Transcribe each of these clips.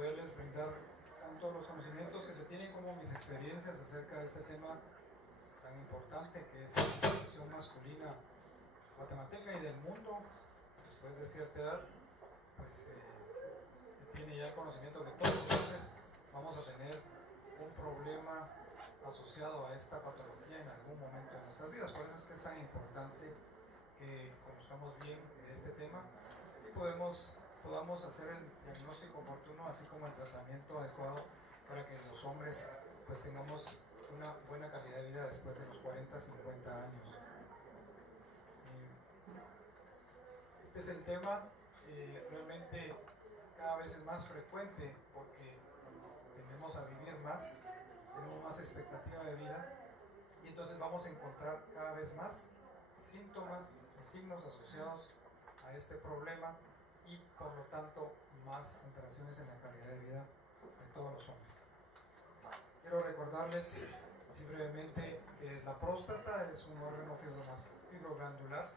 poderles brindar tanto los conocimientos que se tienen como mis experiencias acerca de este tema tan importante que es la condición masculina guatemalteca y del mundo. Después de cierta edad, pues tiene ya el conocimiento de todos. Entonces vamos a tener un problema asociado a esta patología en algún momento de nuestras vidas. Por eso es que es tan importante que conozcamos bien este tema y podamos hacer el diagnóstico oportuno, así como el tratamiento adecuado para que los hombres pues tengamos una buena calidad de vida después de los 40, 50 años. Este es el tema, realmente cada vez es más frecuente porque tendemos a vivir más, tenemos más expectativa de vida y entonces vamos a encontrar cada vez más síntomas y signos asociados a este problema y por lo tanto más alteraciones en la calidad de vida de todos los hombres. Quiero recordarles así brevemente que la próstata es un órgano fibroglandular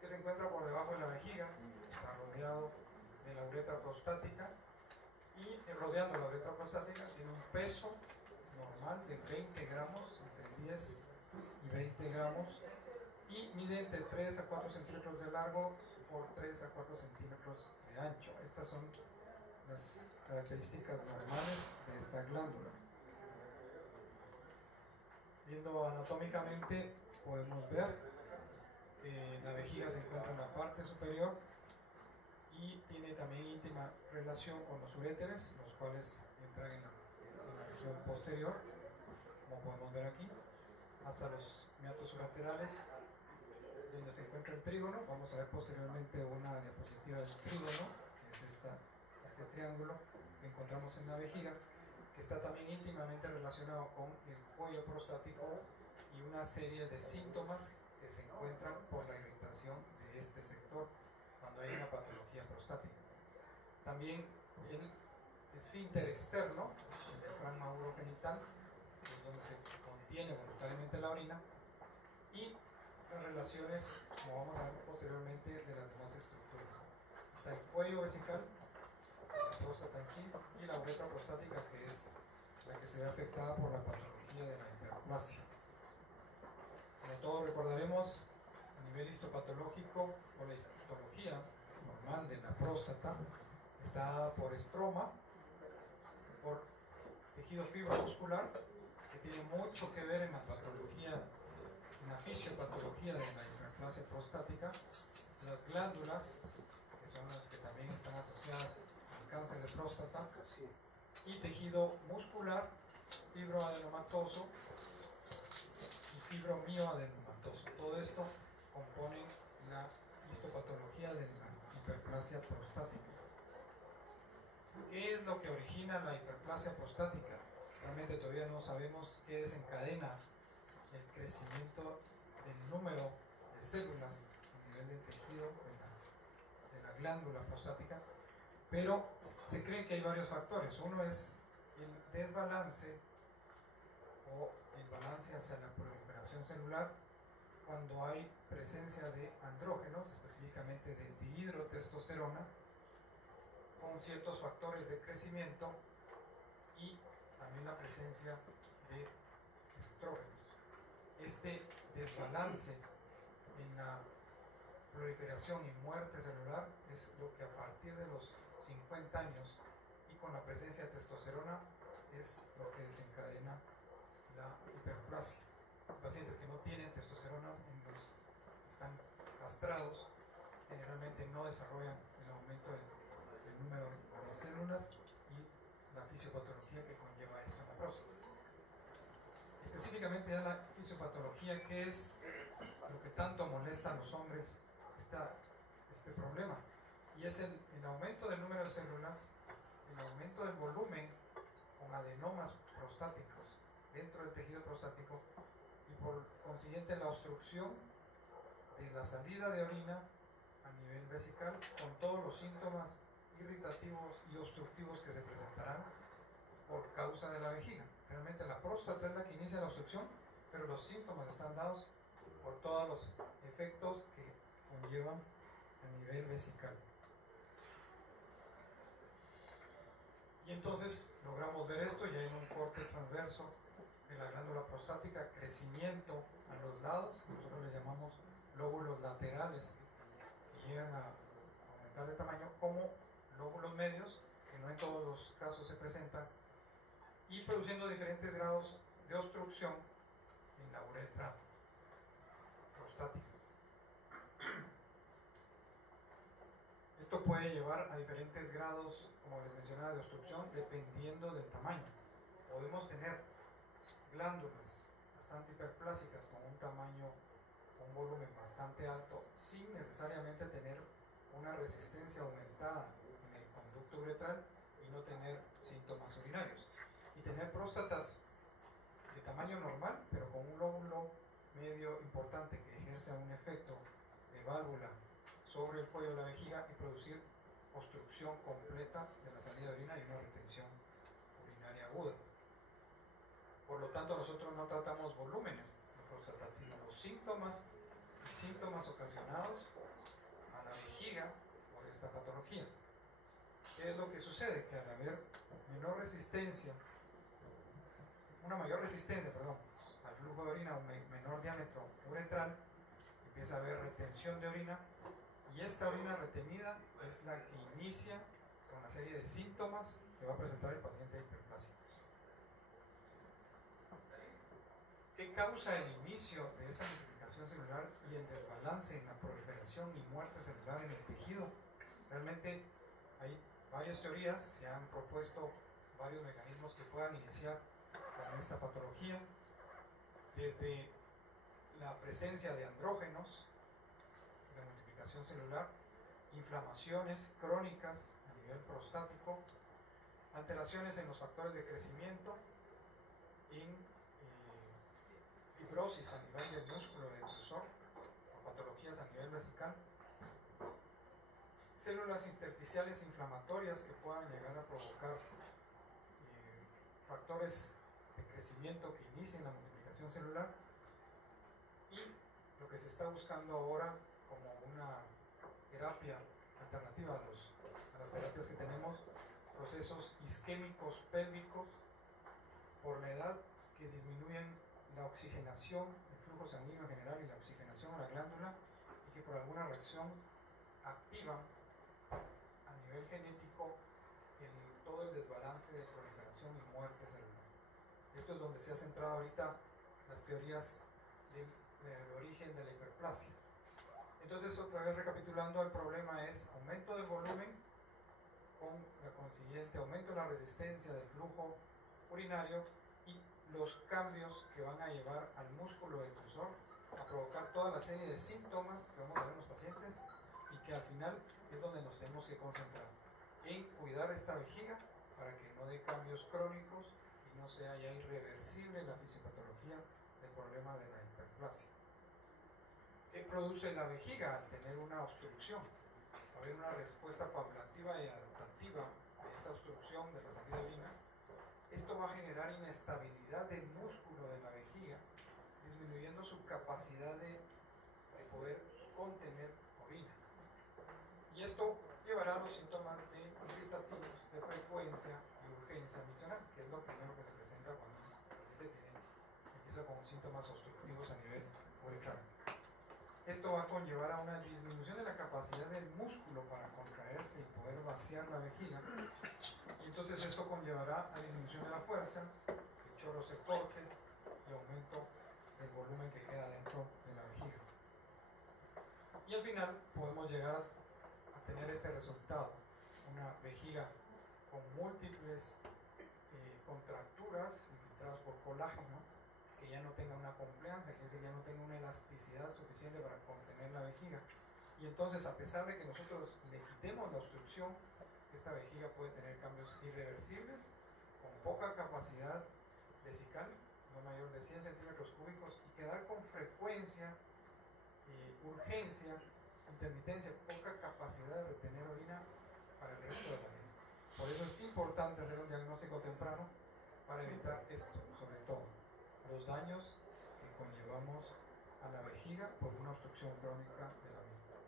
que se encuentra por debajo de la vejiga, está rodeado de la uretra prostática y rodeando la uretra prostática tiene un peso normal de 20 gramos, entre 10 y 20 gramos, y mide entre 3 a 4 centímetros de largo por 3 a 4 centímetros de ancho. Estas son las características normales de esta glándula. Viendo anatómicamente podemos ver que la vejiga se encuentra en la parte superior y tiene también íntima relación con los uréteres, los cuales entran en la región posterior, como podemos ver aquí, hasta los meatos laterales, donde se encuentra el trígono. Vamos a ver posteriormente una diapositiva del trígono, que es este triángulo que encontramos en la vejiga, que está también íntimamente relacionado con el cuello prostático y una serie de síntomas que se encuentran por la irritación de este sector cuando hay una patología prostática. También el esfínter externo, el rama urogenital, que es donde se contiene voluntariamente la orina, y las relaciones, como vamos a ver posteriormente, de las demás estructuras. Está el cuello vesical, la próstata en sí, y la uretra prostática, que es la que se ve afectada por la patología de la hiperplasia. Como todos recordaremos, a nivel histopatológico, o la histología normal de la próstata está dada por estroma, por tejido fibromuscular, que tiene mucho que ver en la patología, en la fisiopatología de la hiperplasia prostática, las glándulas, que son las que también están asociadas al cáncer de próstata, y tejido muscular, fibroadenomatoso y fibromioadenomatoso. Todo esto compone la histopatología de la hiperplasia prostática. ¿Qué es lo que origina la hiperplasia prostática? Realmente todavía no sabemos qué desencadena el crecimiento del número de células a nivel del tejido de la glándula prostática, pero se cree que hay varios factores. Uno es el desbalance o el balance hacia la proliferación celular cuando hay presencia de andrógenos, específicamente de dihidrotestosterona, con ciertos factores de crecimiento y también la presencia de estrógenos. Este desbalance en la proliferación y muerte celular es lo que a partir de los 50 años y con la presencia de testosterona es lo que desencadena la hiperplasia. Pacientes que no tienen testosterona, están castrados, generalmente no desarrollan el aumento del número de células y la fisiopatología que conlleva esto en la próstata. Específicamente ya la fisiopatología, que es lo que tanto molesta a los hombres, este problema, y es el aumento del número de células, el aumento del volumen con adenomas prostáticos dentro del tejido prostático y por consiguiente la obstrucción de la salida de orina a nivel vesical con todos los síntomas irritativos y obstructivos que se presentarán por causa de la vejiga. Realmente la próstata es la que inicia la obstrucción, pero los síntomas están dados por todos los efectos que conllevan a nivel vesical. Y Y entonces logramos ver esto y hay un corte transverso de la glándula prostática, crecimiento a los lados, nosotros les llamamos lóbulos laterales, que llegan a aumentar de tamaño, como lóbulos medios, que no en todos los casos se presentan, y produciendo diferentes grados de obstrucción en la uretra prostática. Esto puede llevar a diferentes grados, como les mencionaba, de obstrucción, dependiendo del tamaño. Podemos tener glándulas bastante hiperplásicas con un tamaño, un volumen bastante alto, sin necesariamente tener una resistencia aumentada en el conducto uretral y no tener síntomas urinarios. Y tener próstatas de tamaño normal, pero con un lóbulo medio importante que ejerce un efecto de válvula sobre el cuello de la vejiga y producir obstrucción completa de la salida de orina y una retención urinaria aguda. Por lo tanto, nosotros no tratamos volúmenes de próstata, sino los síntomas y síntomas ocasionados a la vejiga por esta patología. ¿Qué es lo que sucede? Que al haber menor resistencia, una mayor resistencia, al flujo de orina, un menor diámetro uretral, empieza a haber retención de orina, y esta orina retenida es la que inicia con una serie de síntomas que va a presentar el paciente hiperplásico. ¿Qué causa el inicio de esta multiplicación celular y el desbalance en la proliferación y muerte celular en el tejido? Realmente hay varias teorías, se han propuesto varios mecanismos que puedan iniciar con esta patología, desde la presencia de andrógenos, de multiplicación celular, inflamaciones crónicas a nivel prostático, alteraciones en los factores de crecimiento, en fibrosis a nivel del músculo del detrusor, o patologías a nivel vesical, células intersticiales inflamatorias que puedan llegar a provocar factores de crecimiento que inicien la multiplicación celular, y lo que se está buscando ahora como una terapia alternativa a las terapias que tenemos, procesos isquémicos pélvicos por la edad, que disminuyen la oxigenación, el flujo sanguíneo en general y la oxigenación a la glándula, y que por alguna reacción activan a nivel genético todo el desbalance de proliferación y muerte celular. Esto es donde se ha centrado ahorita las teorías del origen de la hiperplasia. Entonces, otra vez recapitulando, el problema es aumento del volumen con la consiguiente aumento de la resistencia del flujo urinario y los cambios que van a llevar al músculo detrusor a provocar toda la serie de síntomas que vamos a ver en los pacientes, y que al final es donde nos tenemos que concentrar en cuidar esta vejiga para que no dé cambios crónicos y no sea ya irreversible la fisiopatología del problema de la hiperplasia. ¿Qué produce la vejiga al tener una obstrucción? Va a haber una respuesta paulativa y adaptativa a esa obstrucción de la salida de orina. Esto va a generar inestabilidad del músculo de la vejiga, disminuyendo su capacidad de poder contener orina. Y esto llevará a los síntomas irritativos de frecuencia y urgencia miccional, que es lo primero que se presenta cuando el paciente empieza con síntomas obstructivos a nivel uretral. Esto va a conllevar a una disminución de la capacidad del músculo para contraerse y poder vaciar la vejiga, y entonces esto conllevará a disminución de la fuerza, el chorro se corte y aumento del volumen que queda dentro de la vejiga. Y al final podemos llegar a tener este resultado, una vejiga con múltiples contracturas infiltradas por colágeno, que ya no tenga una compliancia, que ya no tenga una elasticidad suficiente para contener la vejiga. Y entonces, a pesar de que nosotros le quitemos la obstrucción, esta vejiga puede tener cambios irreversibles, con poca capacidad vesical, no mayor de 100 centímetros cúbicos, y quedar con frecuencia, urgencia, intermitencia, poca capacidad de retener orina para el resto de la vida. Por eso es importante hacer un diagnóstico temprano para evitar esto, sobre todo los daños que conllevamos a la vejiga por una obstrucción crónica de la misma.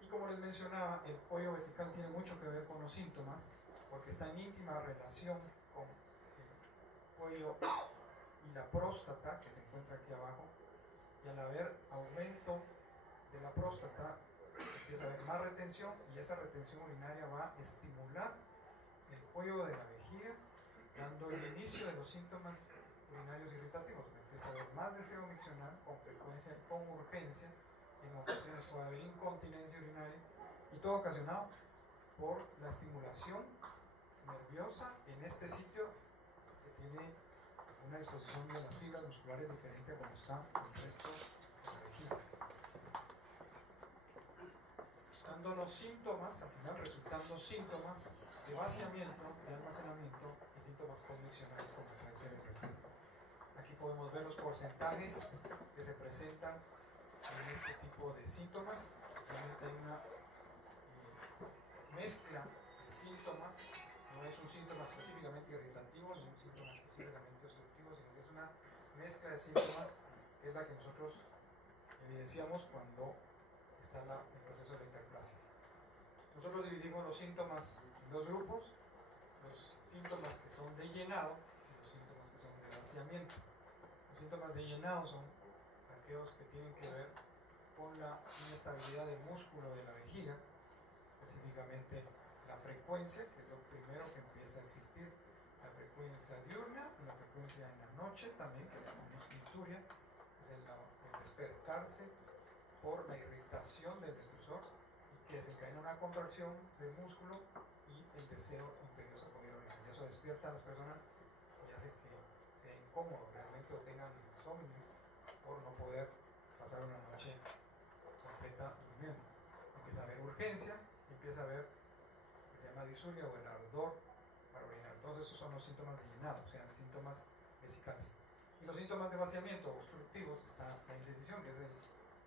Y como les mencionaba, el cuello vesical tiene mucho que ver con los síntomas, porque está en íntima relación con el cuello y la próstata, que se encuentra aquí abajo, y al haber aumento de la próstata empieza a haber más retención, y esa retención urinaria va a estimular el cuello de la vejiga, dando el inicio de los síntomas urinarios irritativos. Empieza a haber más deseo miccional con frecuencia, con urgencia, en ocasiones puede haber incontinencia urinaria, y todo ocasionado por la estimulación nerviosa en este sitio que tiene una disposición de las fibras musculares diferente a como está el resto de la vejiga. Dándonos síntomas, al final resultando síntomas de vaciamiento, de almacenamiento y síntomas conviccionales como puede ser el recibo. Aquí podemos ver los porcentajes que se presentan en este tipo de síntomas. Realmente hay una mezcla de síntomas, no es un síntoma específicamente irritativo ni un síntoma específicamente obstructivo, sino que es una mezcla de síntomas que es la que nosotros evidenciamos cuando está el proceso de la hiperplasia. Nosotros dividimos los síntomas en dos grupos: los síntomas que son de llenado y los síntomas que son de vaciamiento. Los síntomas de llenado son aquellos que tienen que ver con la inestabilidad del músculo de la vejiga, específicamente la frecuencia, que es lo primero que empieza a existir, la frecuencia diurna y la frecuencia en la noche también, que llamamos icturia, es el despertarse por la irritación del difusor, y que desencadena una contracción del músculo y el deseo imperioso por ir a orinar. Y eso despierta a las personas y hace que sea incómodo realmente o tengan insomnio por no poder pasar una noche completa durmiendo. Empieza a haber urgencia, empieza a haber lo que se llama disuria o el ardor para orinar. Entonces esos son los síntomas de llenado, o sea, síntomas vesicales. Y los síntomas de vaciamiento obstructivos está la indecisión, que es el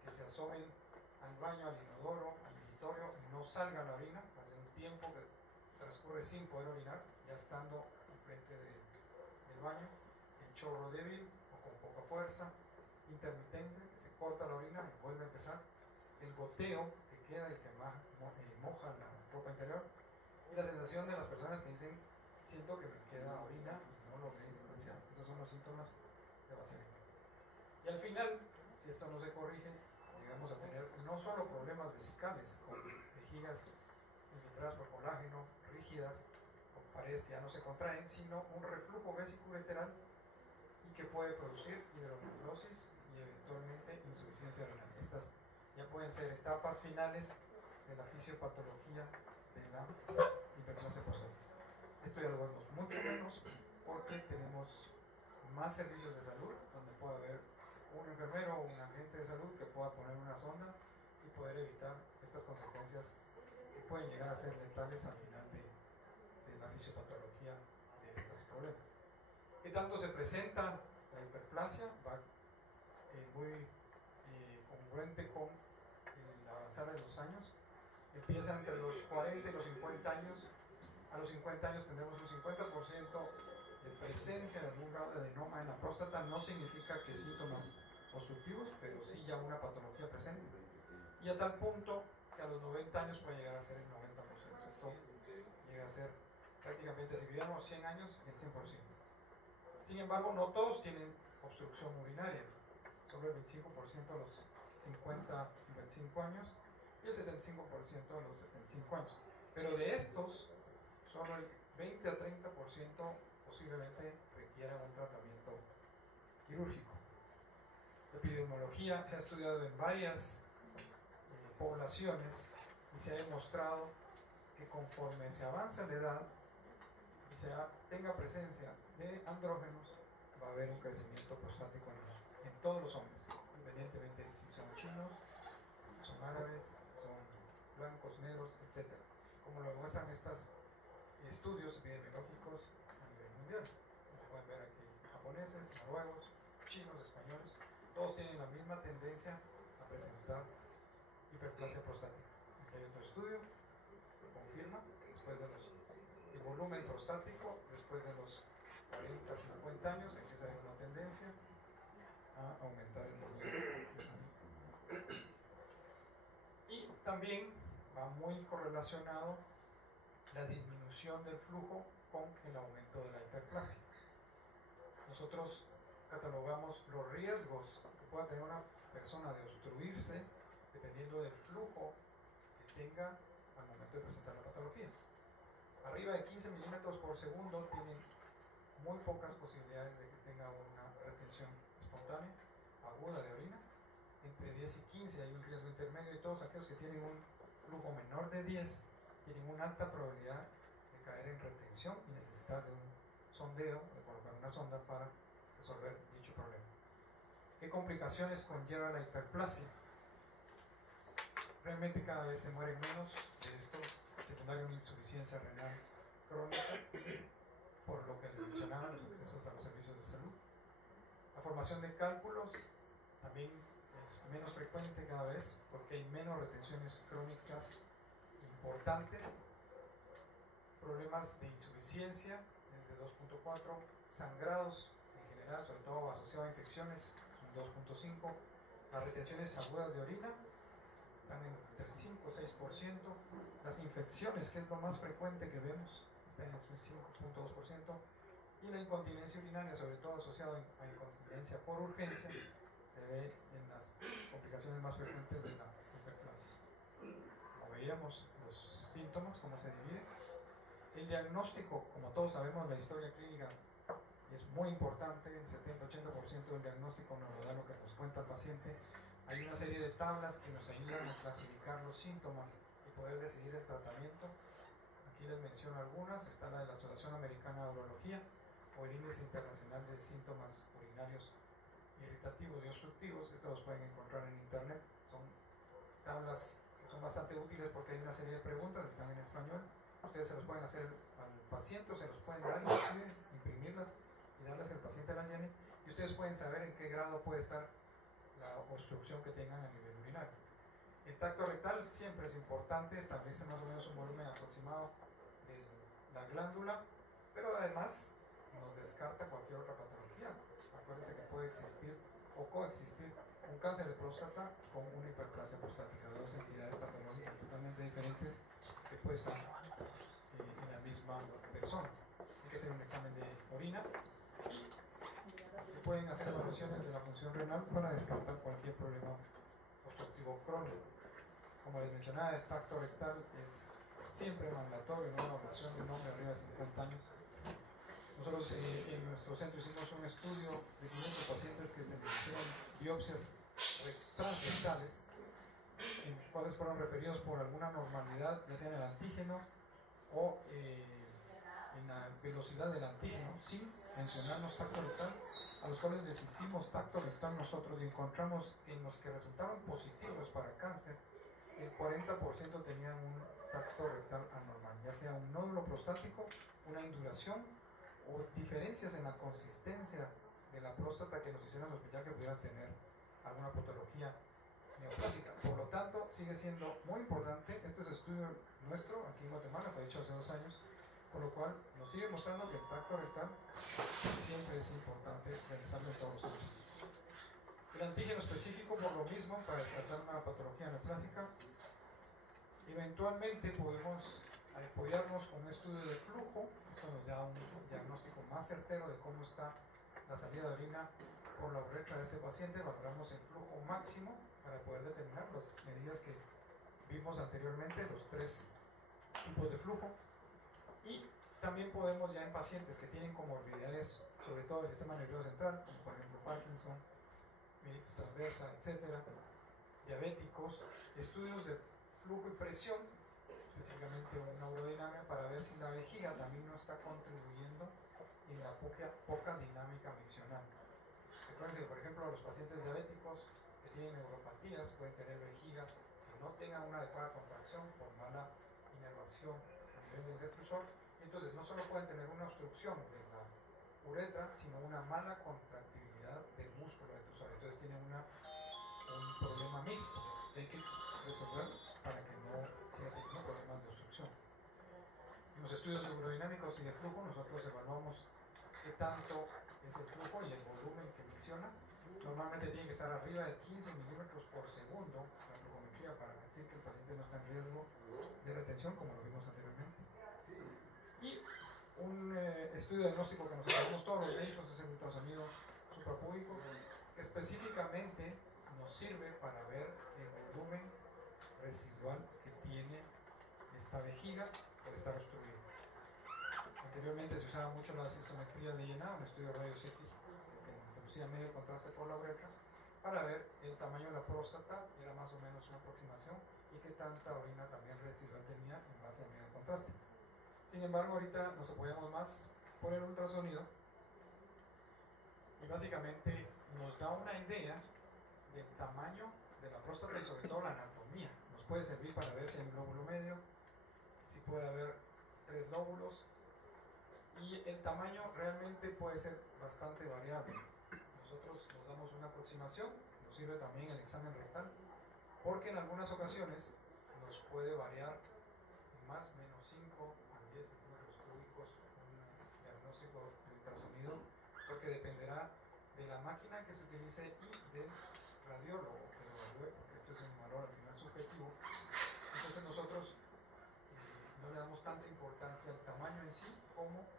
que se asomen al baño, al inodoro, al migitorio y no salga la orina, hace un tiempo que transcurre sin poder orinar, ya estando enfrente del baño, el chorro débil o con poca fuerza, intermitencia, que se corta la orina y vuelve a empezar, el goteo que queda y que moja la ropa interior, y la sensación de las personas que dicen: siento que me queda orina y no lo ven diferenciado. Esos son los síntomas de vaciamiento. Y al final, si esto no se corrige, llegamos a tener no solo problemas vesicales con vejigas infiltradas por colágeno, rígidas, con paredes que ya no se contraen, sino un reflujo vesiculolateral y que puede producir hidronefrosis y eventualmente insuficiencia renal. Estas ya pueden ser etapas finales de la fisiopatología de la hiperplasia prostática. Esto ya lo vemos mucho menos porque tenemos más servicios de salud donde puede haber un enfermero o un agente de salud que pueda poner una sonda y poder evitar estas consecuencias que pueden llegar a ser letales al final de la fisiopatología de estos problemas. ¿Qué tanto se presenta la hiperplasia? Va muy congruente con el avanzar de los años. Empieza entre los 40 y los 50 años. A los 50 años tendremos un 50% de presencia de algún grado de adenoma en la próstata. No significa que síntomas obstructivos, pero sí ya una patología presente. Y a tal punto que a los 90 años puede llegar a ser el 90%. Esto llega a ser prácticamente, si viviéramos 100 años, el 100%. Sin embargo, no todos tienen obstrucción urinaria. Solo el 25% a los 50 y 25 años y el 75% a los 75 años. Pero de estos, solo el 20 a 30% posiblemente requiera un tratamiento quirúrgico. La epidemiología se ha estudiado en varias poblaciones y se ha demostrado que conforme se avanza la edad y se tenga presencia de andrógenos, va a haber un crecimiento prostático en todos los hombres, independientemente si son chinos, son árabes, son blancos, negros, etc. Como lo muestran estos estudios epidemiológicos a nivel mundial. Como pueden ver aquí, japoneses, noruegos, chinos, españoles, todos tienen la misma tendencia a presentar hiperplasia prostática. Aquí hay otro estudio que confirma que después de el volumen prostático, después de los 40, 50 años, empieza a haber una tendencia a aumentar el volumen. Y también va muy correlacionado la disminución del flujo con el aumento de la hiperplasia. Nosotros catalogamos los riesgos que pueda tener una persona de obstruirse dependiendo del flujo que tenga al momento de presentar la patología. Arriba de 15 milímetros por segundo tienen muy pocas posibilidades de que tenga una retención espontánea aguda de orina. Entre 10 y 15 hay un riesgo intermedio, y todos aquellos que tienen un flujo menor de 10 tienen una alta probabilidad de caer en retención y necesitar de un sondeo, de colocar una sonda para resolver dicho problema. ¿Qué complicaciones conlleva la hiperplasia? Realmente cada vez se mueren menos de esto, secundaria a una insuficiencia renal crónica, por lo que les mencionaba, los accesos a los servicios de salud. La formación de cálculos también es menos frecuente cada vez porque hay menos retenciones crónicas importantes. Problemas de insuficiencia de 2.4, sangrados en general, sobre todo asociados a infecciones, son 2.5. Las retenciones agudas de orina están entre el 5 y 6%. Las infecciones, que es lo más frecuente que vemos, están en el 5.2%. Y la incontinencia urinaria, sobre todo asociada a incontinencia por urgencia, se ve en las complicaciones más frecuentes de la hiperplasia. Como veíamos, los síntomas, cómo se dividen. El diagnóstico, como todos sabemos, la historia clínica es muy importante. El 70-80% del diagnóstico nos lo da lo que nos cuenta el paciente. Hay una serie de tablas que nos ayudan a clasificar los síntomas y poder decidir el tratamiento. Aquí les menciono algunas. Está la de la Asociación Americana de Urología, o el Índice Internacional de Síntomas Urinarios Irritativos y Obstructivos. Estos los pueden encontrar en internet. Son tablas que son bastante útiles porque hay una serie de preguntas, están en español. Ustedes se los pueden hacer al paciente o se los pueden dar, imprimirlas y darles al paciente la llene, y ustedes pueden saber en qué grado puede estar la obstrucción que tengan a nivel urinario. El tacto rectal siempre es importante, establece más o menos un volumen aproximado de la glándula, pero además nos descarta cualquier otra patología. Acuérdense que puede existir o coexistir un cáncer de próstata con una hiperplasia prostática, dos entidades patológicas totalmente diferentes que pueden estar en la misma persona. Hay que hacer un examen de orina y pueden hacer evaluaciones de la función renal para descartar cualquier problema obstructivo crónico. Como les mencionaba, el tacto rectal es siempre mandatorio en una evaluación de un hombre arriba de 50 años. Nosotros en nuestro centro hicimos un estudio de 500 pacientes que se les hicieron biopsias transrectales, en cuales fueron referidos por alguna normalidad, ya sea en el antígeno o en la velocidad del antígeno, sin mencionarnos tacto rectal, a los cuales les hicimos tacto rectal nosotros, y encontramos en los que resultaron positivos para cáncer, el 40% tenían un tacto rectal anormal, ya sea un nódulo prostático, una induración o diferencias en la consistencia de la próstata que nos hicieron sospechar que pudiera tener alguna patología neoplásica. Por lo tanto, sigue siendo muy importante. Este es estudio nuestro aquí en Guatemala, fue hecho hace 2 años, por lo cual nos sigue mostrando que el tacto rectal siempre es importante realizarlo en todos los años. El antígeno específico, por lo mismo, para descartar una patología neoplásica. Eventualmente podemos apoyarnos con un estudio de flujo. Esto nos da un diagnóstico más certero de cómo está la salida de orina por la uretra de este paciente. Valoramos el flujo máximo para poder determinar las medidas que vimos anteriormente, los 3 tipos de flujo. Y también podemos, ya en pacientes que tienen comorbilidades, sobre todo del sistema nervioso central, como por ejemplo Parkinson, mielitis transversa, etcétera, diabéticos, estudios de flujo y presión, específicamente una urodinamia, para ver si la vejiga también no está contribuyendo en la poca dinámica miccional. Recuerden que, por ejemplo, los pacientes diabéticos que tienen neuropatías pueden tener vejigas que no tengan una adecuada contracción por mala inervación a nivel del rectusor. Entonces, no solo pueden tener una obstrucción de la uretra, sino una mala contractibilidad del músculo rectusor. Entonces, tienen un problema mixto que hay que resolver para que no siga teniendo problemas de obstrucción. En los estudios urodinámicos y de flujo, nosotros evaluamos qué tanto es el flujo y el volumen que menciona. Normalmente tiene que estar arriba de 15 milímetros por segundo la flujometría para decir que el paciente no está en riesgo de retención, como lo vimos anteriormente. Y un estudio diagnóstico que nos hacemos todos los médicos es el ultrasonido suprapúbico, que específicamente nos sirve para ver el volumen residual que tiene esta vejiga por estar obstruida. Anteriormente se usaba mucho la cistometría de llenado, un estudio de rayos X que se introducía medio contraste por la uretra para ver el tamaño de la próstata, era más o menos una aproximación, y qué tanta orina también residual tenía en base al medio contraste. Sin embargo, ahorita nos apoyamos más por el ultrasonido y básicamente nos da una idea del tamaño de la próstata y sobre todo la anatomía. Nos puede servir para ver si hay un lóbulo medio, si puede haber 3 lóbulos, y el tamaño realmente puede ser bastante variable. Nosotros nos damos una aproximación, nos sirve también el examen rectal, porque en algunas ocasiones nos puede variar más o menos 5 a 10 centímetros cúbicos un diagnóstico de ultrasonido, porque dependerá de la máquina que se utilice y del radiólogo que lo evalúe, porque esto es un valor al final subjetivo. Entonces nosotros no le damos tanta importancia al tamaño en sí como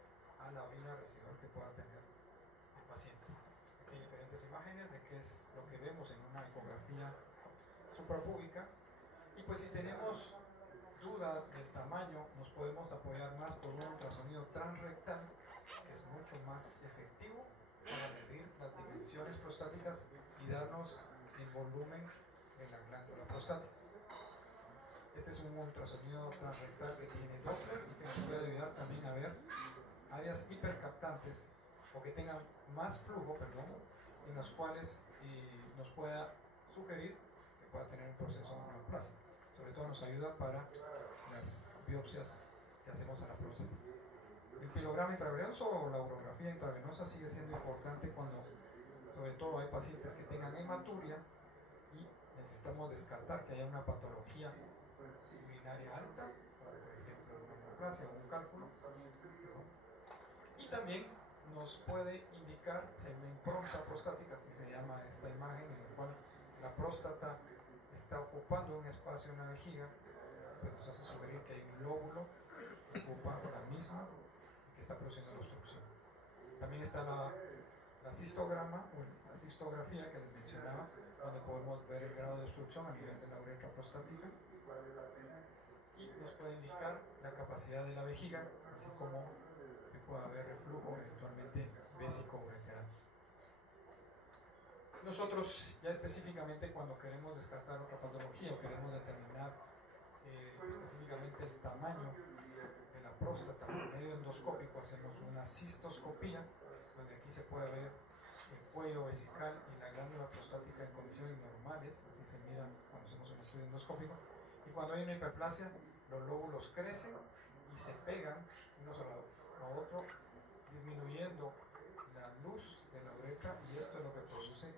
a la orina residual que pueda tener el paciente. Aquí hay diferentes imágenes de qué es lo que vemos en una ecografía suprapúbica, y pues si tenemos duda del tamaño nos podemos apoyar más por un ultrasonido transrectal, que es mucho más efectivo para medir las dimensiones prostáticas y darnos el volumen de la glándula prostática. Este es un ultrasonido transrectal que tiene Doppler y que nos puede ayudar también a ver áreas hipercaptantes o que tengan más flujo, en las cuales nos pueda sugerir que pueda tener un proceso de neoplasia. Sobre todo nos ayuda para las biopsias que hacemos a la próstata. El pilograma intravenoso o la urografía intravenosa sigue siendo importante cuando, sobre todo, hay pacientes que tengan hematuria y necesitamos descartar que haya una patología urinaria alta, por ejemplo una neoplasia o un cálculo, ¿no? Y también nos puede indicar si hay una impronta prostática, así se llama esta imagen, en la cual la próstata está ocupando un espacio en la vejiga, pues nos hace sugerir que hay un lóbulo que ocupa la misma y que está produciendo la obstrucción. También está la cistograma o la cistografía que les mencionaba, donde podemos ver el grado de obstrucción a nivel de la uretra prostática y nos puede indicar la capacidad de la vejiga, así como si puede haber reflujo eventualmente vésico-ureteral. Nosotros ya específicamente cuando queremos descartar otra patología o queremos determinar específicamente el tamaño de la próstata por medio endoscópico, hacemos una cistoscopía, donde aquí se puede ver el cuello vesical y la glándula prostática en condiciones normales, así se mira cuando hacemos un estudio endoscópico, y cuando hay una hiperplasia los lóbulos crecen y se pegan unos a otro, disminuyendo la luz de la uretra, y esto es lo que produce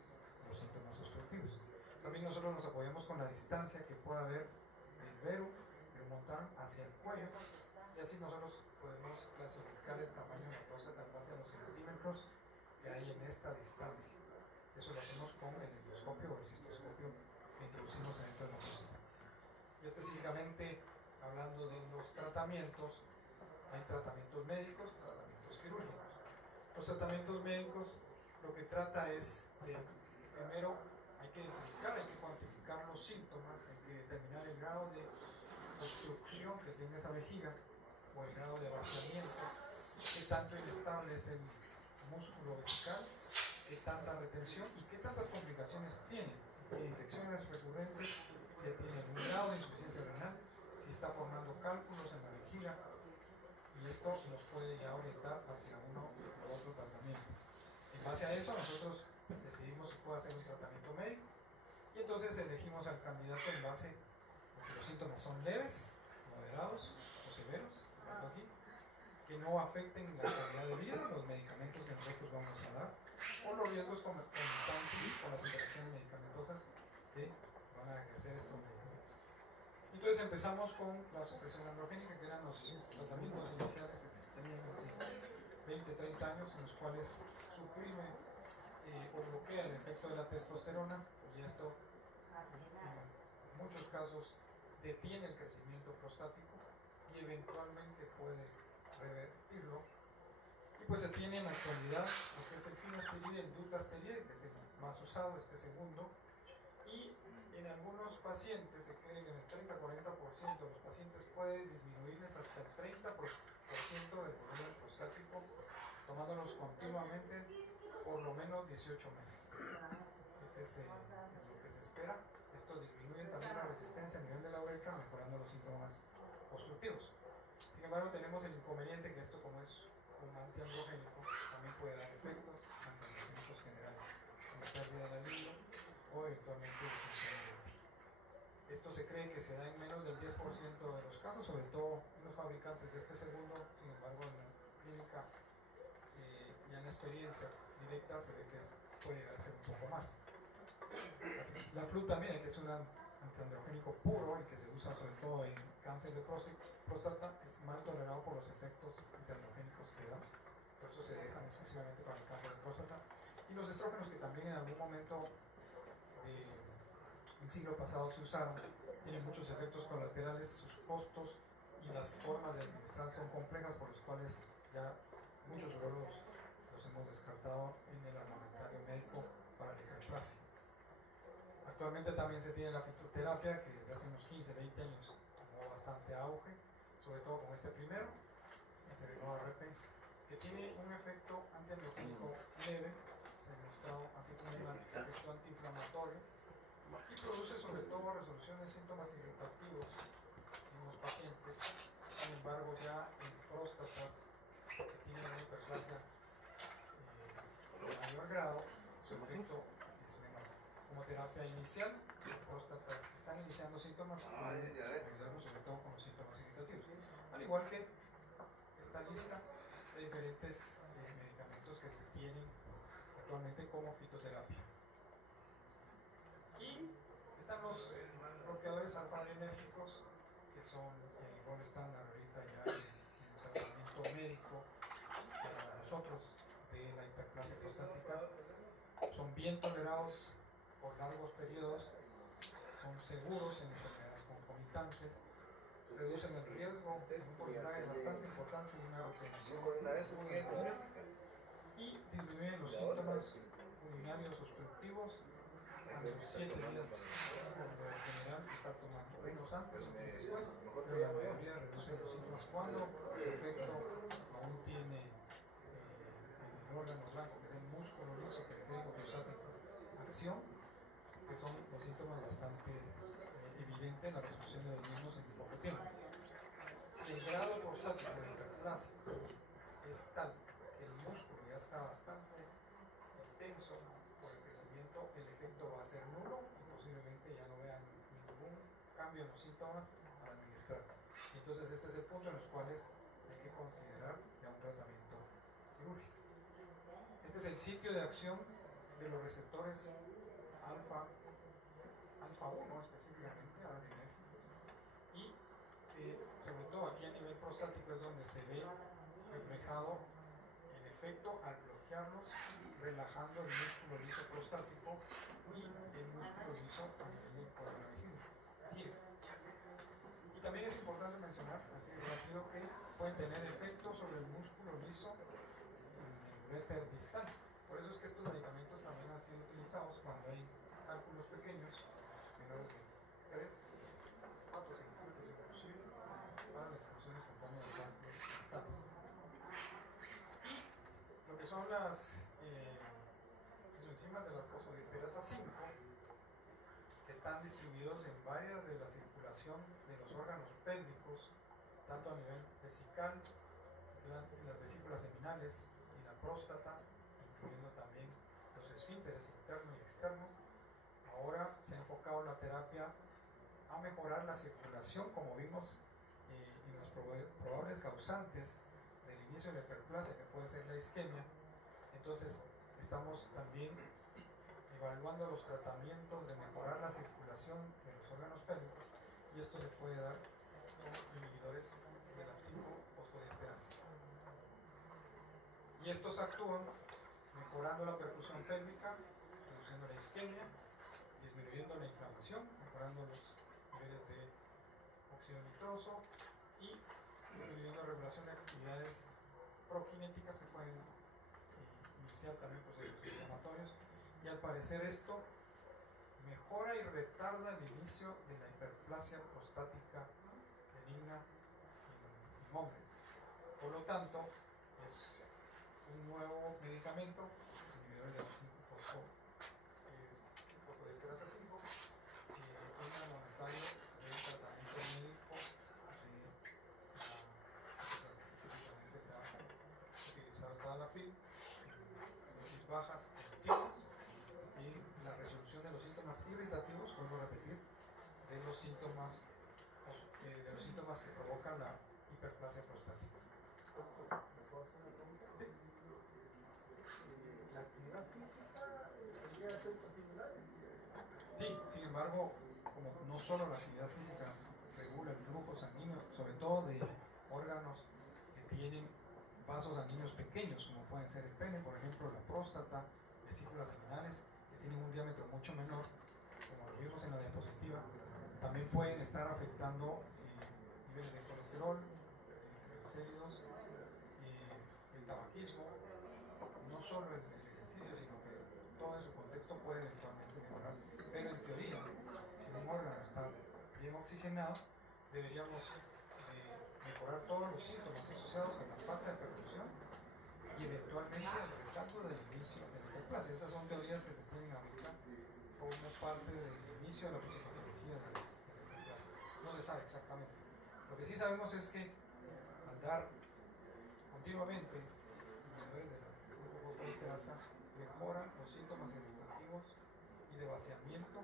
los síntomas obstructivos. También nosotros nos apoyamos con la distancia que pueda haber del vero montar hacia el cuello, y así nosotros podemos clasificar el tamaño de la próstata en base a los centímetros que hay en esta distancia. Eso lo hacemos con el endoscopio o el cistoscopio que introducimos dentro de la próstata. Y específicamente hablando de los tratamientos, hay tratamientos médicos, tratamientos quirúrgicos. Los tratamientos médicos lo que trata es de, primero hay que identificar, hay que cuantificar los síntomas, hay que determinar el grado de obstrucción que tiene esa vejiga o el grado de vaciamiento, qué tanto inestable es el músculo vesical, qué tanta retención y qué tantas complicaciones tiene, si tiene infecciones recurrentes, si tiene algún grado de insuficiencia renal, si está formando cálculos en la vejiga, y esto nos puede ya orientar hacia uno u otro tratamiento. En base a eso nosotros decidimos si puede hacer un tratamiento médico y entonces elegimos al candidato en base a si los síntomas son leves, moderados o severos, aquí, que no afecten la calidad de vida, los medicamentos que nosotros vamos a dar, o los riesgos concomitantes con las interacciones medicamentosas que van a ejercer estos medicamentos. Entonces empezamos con la supresión androgénica, que eran los tratamientos iniciales que se tenían hace 20-30 años, en los cuales suprime o bloquea el efecto de la testosterona, y esto en muchos casos detiene el crecimiento prostático y eventualmente puede revertirlo. Y pues se tiene en la actualidad lo que es el finasteride y el dutasteride, que es el más usado, este segundo. Y en algunos pacientes se cree que en el 30-40% de los pacientes puede disminuirles hasta el 30% del volumen prostático, tomándolos continuamente por lo menos 18 meses. Este es lo que se espera. Esto disminuye también la resistencia a nivel de la uretra, mejorando los síntomas obstructivos. Sin embargo, tenemos el inconveniente que esto, como es un antiandrogénico, también puede dar efectos antiandrogénicos generales, como pérdida de la libido o eventualmente disfunción eréctil. Esto se cree que se da en menos del 10% de los casos, sobre todo en los fabricantes de este segundo. Sin embargo, en la clínica y en la experiencia directa se ve que puede llegar a ser un poco más. La flutamina, que es un antiandrogénico puro y que se usa sobre todo en cáncer de próstata, es mal tolerado por los efectos antiandrogénicos que da. Por eso se dejan exclusivamente para el cáncer de próstata. Y los estrógenos, que también en algún momento del siglo pasado se usaron, tienen muchos efectos colaterales, sus costos y las formas de administrar son complejas, por los cuales ya muchos urólogos los hemos descartado en el armamentario médico para la hiperplasia. Actualmente también se tiene la fitoterapia, que desde hace unos 15-20 años tomó bastante auge, sobre todo con este primero, el Serenova repens, que tiene un efecto antiandrogénico leve, demostrado así como un efecto antiinflamatorio, y produce sobre todo resolución de síntomas irritativos en los pacientes. Sin embargo, ya en próstatas que tienen una hiperplasia de mayor grado, su efecto es menor. Como terapia inicial, próstatas que están iniciando síntomas, ayudarnos sobre todo con los síntomas irritativos. Al igual que esta lista de diferentes medicamentos que se tienen actualmente como fitoterapia. Y están los bloqueadores alfa-adrenérgicos, que son igual estándar ahorita ya en el tratamiento médico para nosotros de la hiperplasia prostática. Son bien tolerados por largos periodos, son seguros en enfermedades concomitantes, reducen el riesgo en un porcentaje bastante importante de una retención y disminuyen los síntomas urinarios obstructivos a los 7 días. Por lo general está tomando unos antes, otros después, pero la mayoría reduce los síntomas cuando el efecto aún tiene en el órgano blanco, que es el músculo liso periférico prostático, acción, que son los síntomas bastante evidentes en la resolución de los mismos en poco tiempo. Si el grado prostático de hiperplasia es tal que el músculo ya está bastante tenso por el crecimiento, el efecto va a ser nulo y posiblemente ya no vean ningún cambio en los síntomas al administrar. Entonces este es el punto en los cuales hay que considerar ya un tratamiento quirúrgico. Este es el sitio de acción de los receptores alfa 1 específicamente, adrenérgicos, y sobre todo aquí a nivel prostático es donde se ve reflejado el efecto al bloquearlos, relajando el músculo liso prostático y el músculo liso a nivel del cuello de la vejiga. Y también es importante mencionar, así de rápido, que pueden tener efectos sobre el músculo liso en el uréter distal. Por eso es que estos medicamentos también han sido utilizados cuando hay cálculos pequeños, menores de 3, 4 centímetros inclusive, para las excursiones espontáneas de cálculos distales. Lo que son las enzimas de la fosfodiesterasa 5 están distribuidos en varias de la circulación de los órganos pélvicos, tanto a nivel vesical, las vesículas seminales y la próstata, incluyendo también los esfínteres interno y externo. Ahora se ha enfocado la terapia a mejorar la circulación, como vimos en los probables causantes del inicio de la hiperplasia, que puede ser la isquemia. Entonces estamos también evaluando los tratamientos de mejorar la circulación de los órganos pélvicos, y esto se puede dar con inhibidores de la 5-fosfodiesterasa. Y estos actúan mejorando la perfusión pélvica, reduciendo la isquemia, disminuyendo la inflamación, mejorando los niveles de óxido nitroso y incluyendo regulación de actividades prokinéticas que pueden iniciar también procesos inflamatorios, y al parecer esto mejora y retarda el inicio de la hiperplasia prostática benigna en hombres. Por lo tanto, es un nuevo medicamento, inhibidor de la 5-fosfo fosfodiesterasa 5, es armamentario del tratamiento médico específicamente se ha utilizado talapil en dosis bajas continuas y la resolución de los síntomas irritativos, vuelvo a repetir, de los síntomas que provocan la hiperplasia prostática. ¿La actividad física tendría efectos similares? Sí, sin embargo, como no solo la actividad física regula el flujo sanguíneo, sobre todo de órganos que tienen vasos sanguíneos pequeños, como pueden ser el pene, por ejemplo, la próstata, vesículas seminales, que tienen un diámetro mucho menor, como lo vimos en la diapositiva, también pueden estar afectando niveles de colesterol, triglicéridos, el tabaquismo, no solo el ejercicio, sino que todo en su contexto puede eventualmente mejorar. Pero en teoría, si un órgano está bien oxigenado, deberíamos mejorar todos los síntomas asociados a la falta de perfusión y eventualmente al retardo del inicio de la hiperplasia. Esas son teorías que se tienen ahorita como parte del inicio de la fisiopatología de la hiperplasia. No se sabe exactamente. Lo que sí sabemos es que al dar continuamente inhibidores de la 5-fosfodiesterasa mejoran los síntomas irritativos y de vaciamiento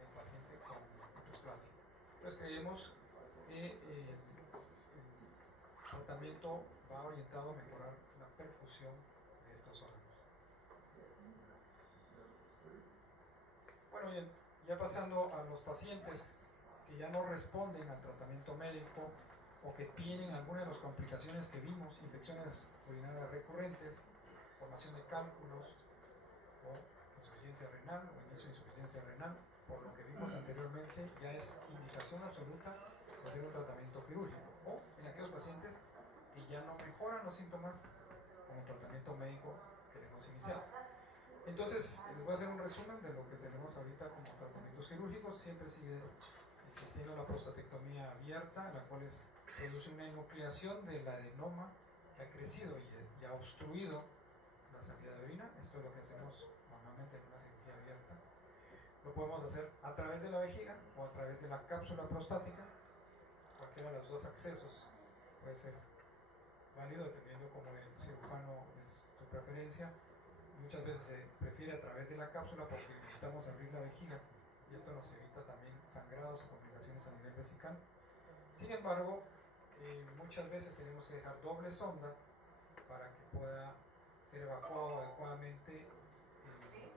en paciente con hiperplasia. Entonces creemos que el tratamiento va orientado a mejorar la perfusión de estos órganos. Bueno, bien, ya pasando a los pacientes que ya no responden al tratamiento médico o que tienen alguna de las complicaciones que vimos, infecciones urinarias recurrentes, formación de cálculos o insuficiencia renal o inicio de insuficiencia renal, por lo que vimos anteriormente, ya es indicación absoluta de hacer un tratamiento quirúrgico, o en aquellos pacientes que ya no mejoran los síntomas con el tratamiento médico que hemos iniciado. Entonces, les voy a hacer un resumen de lo que tenemos ahorita como tratamientos quirúrgicos. Siempre sigue existiendo la prostatectomía abierta, la cual produce una enucleación del adenoma que ha crecido y ha obstruido la salida de orina. Esto es lo que hacemos normalmente en una cirugía abierta. Lo podemos hacer a través de la vejiga o a través de la cápsula prostática. Cualquiera de los dos accesos puede ser válido dependiendo como el cirujano es su preferencia. Muchas veces se prefiere a través de la cápsula porque necesitamos abrir la vejiga y esto nos evita también sangrados o complicaciones a nivel vesical. Sin embargo, muchas veces tenemos que dejar doble sonda para que pueda ser evacuado adecuadamente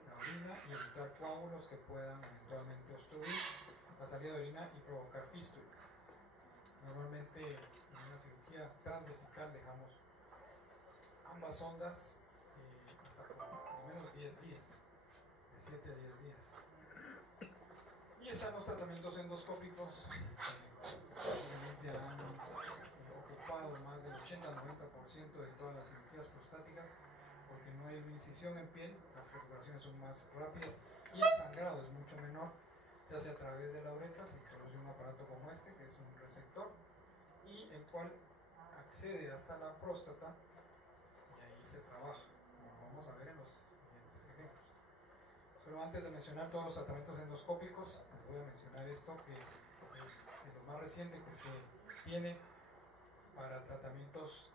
la orina y evitar coágulos que puedan eventualmente obstruir la salida de orina y provocar fístulas. Normalmente en una cirugía transvesical dejamos ambas sondas hasta por lo menos 10 días, de 7 a 10 días. Y están los tratamientos endoscópicos, obviamente han ocupado más del 80-90% de todas las cirugías prostáticas, porque no hay una incisión en piel, las recuperaciones son más rápidas y el sangrado es mucho menor. Se hace a través de la uretra, se introduce un aparato como este, que es un receptor, y el cual accede hasta la próstata y ahí se trabaja, como vamos a ver en los siguientes ejemplos. Pero antes de mencionar todos los tratamientos endoscópicos, les voy a mencionar esto que es lo más reciente que se tiene para tratamientos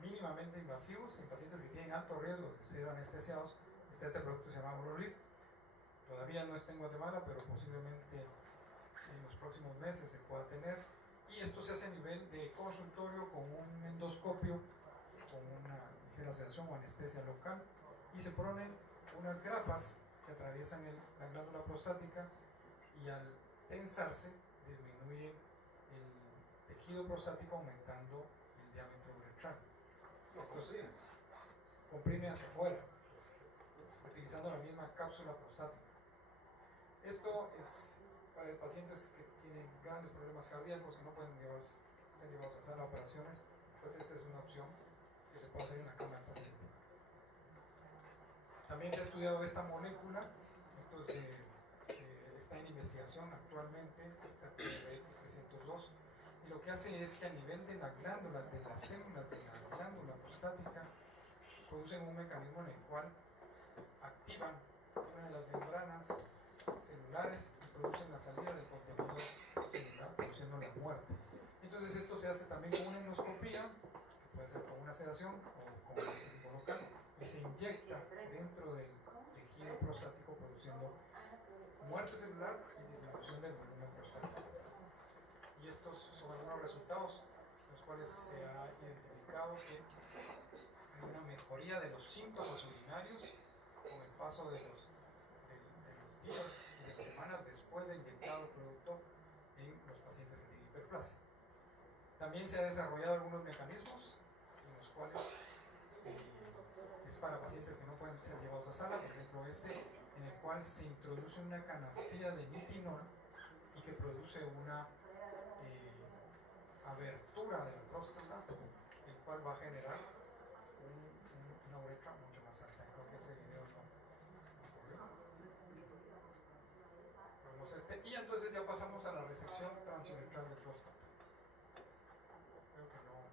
mínimamente invasivos en pacientes que tienen alto riesgo de ser anestesiados. Está este producto que se llama Brolip. Todavía no está en Guatemala, pero posiblemente en los próximos meses se pueda tener. Y esto se hace a nivel de consultorio con un endoscopio, con una ligera sedación o anestesia local, y se ponen unas grapas que atraviesan la glándula prostática y al tensarse disminuye el tejido prostático aumentando el diámetro uretral. Esto comprime hacia afuera, utilizando la misma cápsula prostática. Esto es para pacientes que tienen grandes problemas cardíacos que no pueden llevarse estén llevados a sala de operaciones, pues esta es una opción que se puede hacer en la cama del paciente. También se ha estudiado esta molécula, esto está en investigación actualmente, esta PRX-302, y lo que hace es que a nivel de la glándula, de las células de la glándula prostática, producen un mecanismo en el cual activan una de las membranas celulares y producen la salida del contenido celular, produciendo la muerte. Entonces esto se hace también con una endoscopía, puede ser con una sedación o con anestésico local, y se inyecta dentro del tejido prostático produciendo muerte celular y disminución del volumen prostático. Y estos son algunos resultados en los cuales se ha identificado que hay una mejoría de los síntomas urinarios con el paso de los días y de las semanas después de inyectado el producto en los pacientes que tienen hiperplasia. También se han desarrollado algunos mecanismos en los cuales es para pacientes que no pueden ser llevados a sala, por ejemplo en el cual se introduce una canastilla de nitinol y que produce una abertura de la próstata, el cual va a generar una uretra mucho más alta. Creo que ese video no ocurrió. Y entonces ya pasamos a la resección transuretral de próstata. Creo que no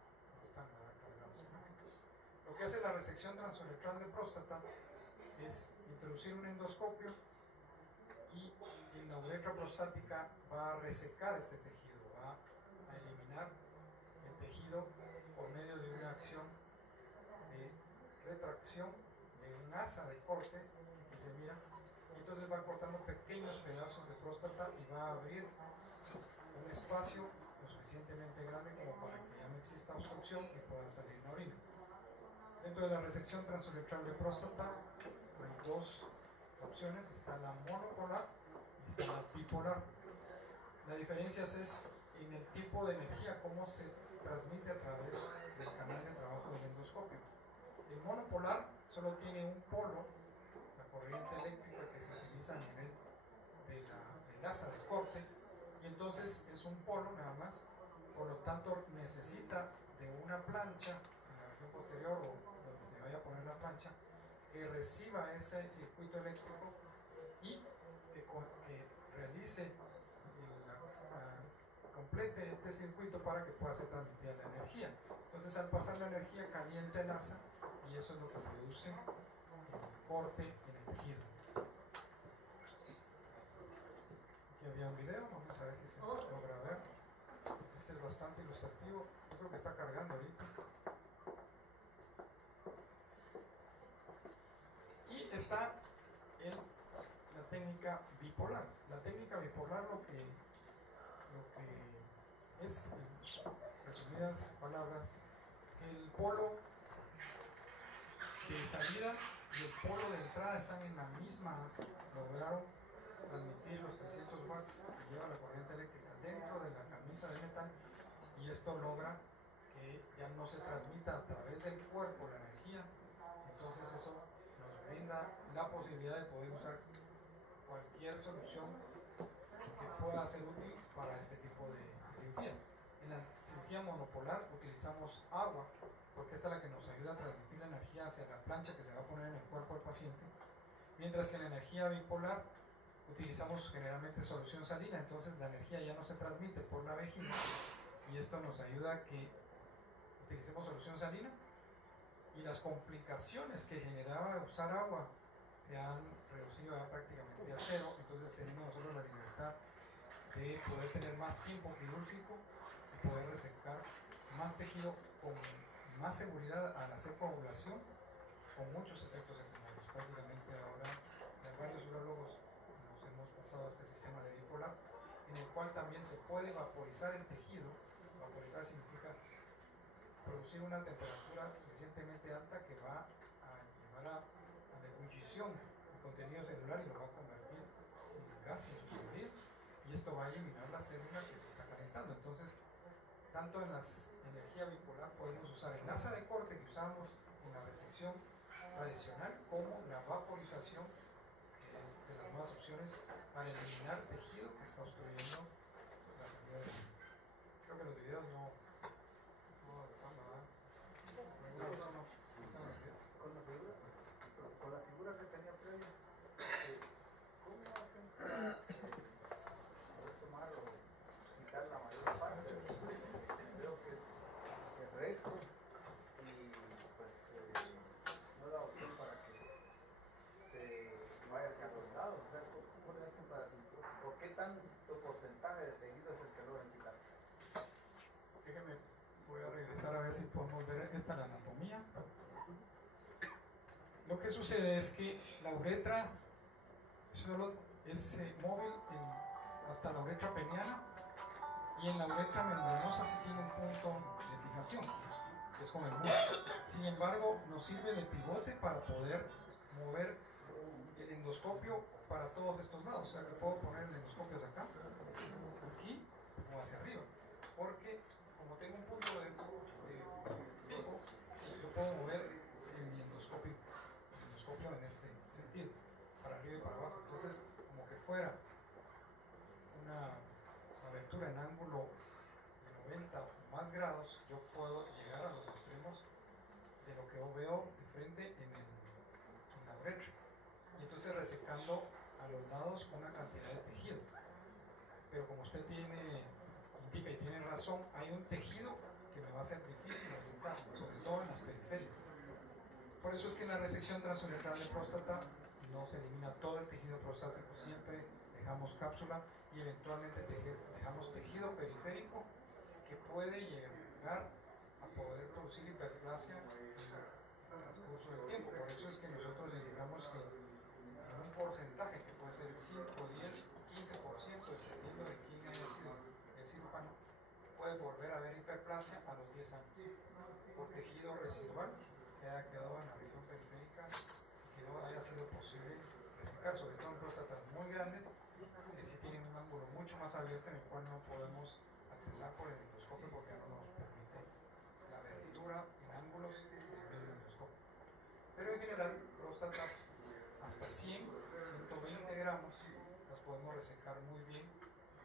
están nada cargados. Lo que hace la resección transuretral de próstata es introducir un endoscopio y en la uretra prostática va a resecar este tejido, va a eliminar el tejido por medio de una acción de retracción de un asa de corte que se mira. Entonces va cortando pequeños pedazos de próstata y va a abrir un espacio lo suficientemente grande como para que ya no exista obstrucción y pueda salir la orina. Dentro de la resección transuretral de próstata hay dos opciones, está la monopolar y está la bipolar. La diferencia es en el tipo de energía, cómo se transmite a través del canal de trabajo del endoscopio. El monopolar solo tiene un polo, la corriente eléctrica que se utiliza a nivel del asa de corte, y entonces es un polo nada más, por lo tanto necesita de una plancha en la región posterior o donde se vaya a poner la plancha que reciba ese circuito eléctrico y que realice complete este circuito para que pueda ser transmitida la energía. Entonces al pasar la energía calienta el asa y eso es lo que produce el corte en el tejido. Aquí había un video, vamos a ver si se logra ver. Este es bastante ilustrativo, yo creo que está cargando ahorita. Y está la técnica bipolar. La técnica bipolar lo que es, en resumidas palabras, el polo de salida y el polo de entrada están en la misma asa. Lograron transmitir los 300 watts que lleva la corriente eléctrica dentro de la camisa de metal, y esto logra que ya no se transmita a través del cuerpo la energía. Entonces eso nos brinda la posibilidad de poder usar cualquier solución que pueda ser útil para este tipo de cirugías. En la cirugía monopolar utilizamos agua, porque esta es la que nos ayuda a transmitir la energía hacia la plancha que se va a poner en el cuerpo del paciente, mientras que en la energía bipolar utilizamos generalmente solución salina, entonces la energía ya no se transmite por la vejiga, y esto nos ayuda a que utilicemos solución salina, y las complicaciones que generaba usar agua se han reducido ya prácticamente a cero. Entonces tenemos nosotros la libertad de poder tener más tiempo quirúrgico y poder resecar más tejido con más seguridad al hacer coagulación, con muchos efectos secundarios. Prácticamente ahora varios urólogos nos hemos pasado a este sistema de bipolar, en el cual también se puede vaporizar el tejido. Vaporizar significa producir una temperatura suficientemente alta que va a llevar a la ebullición del contenido celular y lo va a convertir en gas en su mayoría, y esto va a eliminar la célula que se está calentando. Entonces, tanto en la energía bipolar podemos usar el asa de corte que usamos en la resección tradicional, como la vaporización, que es de las nuevas opciones para eliminar tejido que está obstruyendo la salida del. Creo que los videos no eso no. Con la figura que tenía previa, ¿cómo hacen para poder tomar o quitar la mayor parte? Creo que es recto y pues no da opción para que se vaya hacia los lados. O sea, ¿cómo le hacen para o qué tanto porcentaje de tejido es el que logran quitar? Déjeme, voy a regresar a ver si podemos ver esta la anatomía. Lo que sucede es que la uretra solo es móvil hasta la uretra peniana, y en la uretra membranosa sí tiene un punto de fijación, que es con el músculo. Sin embargo, nos sirve de pivote para poder mover el endoscopio para todos estos lados. O sea que puedo poner el endoscopio hacia acá, aquí o hacia arriba, porque como tengo un punto de fijo, yo puedo mover mi endoscopio en este sentido, para arriba y para abajo. Entonces, como que fuera una abertura en ángulo de 90 o más grados, yo puedo llegar a los extremos de lo que yo veo de frente en la uretra, y entonces resecando a los lados una cantidad de tejido. Pero como usted indica y tiene razón, hay un tejido que me va a ser difícil resecar, sobre todo en las periferias. Por eso es que en la resección transuretral de próstata no se elimina todo el tejido prostático, siempre dejamos cápsula y eventualmente dejamos tejido periférico que puede llegar a poder producir hiperplasia en el transcurso del tiempo. Por eso es que nosotros indicamos que en un porcentaje que puede ser 5, 10, 15%, dependiendo de quién haya sido el cirujano, puede volver a haber hiperplasia a los 10 años por tejido residual que haya quedado en la región periférica y que no haya sido posible resecar, sobre todo en próstatas muy grandes que sí tienen un ángulo mucho más abierto en el cual no podemos accesar por el endoscopio porque no nos permite la abertura en ángulos del endoscopio. Pero en general, próstatas hasta 100, 120 gramos las podemos resecar muy bien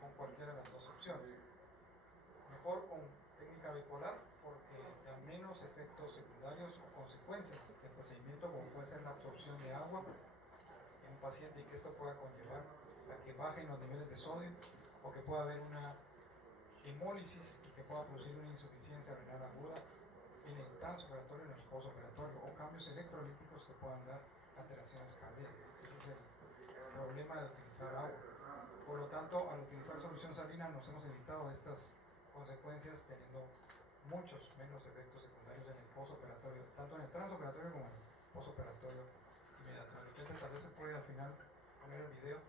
con cualquiera de las dos opciones. Mejor con técnica bipolar porque da menos efectos secundarios o consecuencias del procedimiento, como puede ser la absorción de agua en un paciente y que esto pueda conllevar a que bajen los niveles de sodio, o que pueda haber una hemólisis y que pueda producir una insuficiencia renal aguda en el transoperatorio y en el postoperatorio, o cambios electrolíticos que puedan dar alteraciones cardíacas. Ese es el problema de utilizar agua. Por lo tanto, al utilizar solución salina nos hemos evitado estas consecuencias, teniendo muchos menos efectos secundarios en el postoperatorio, tanto en el transoperatorio como en el postoperatorio inmediato. De repente tal vez se puede al final poner el video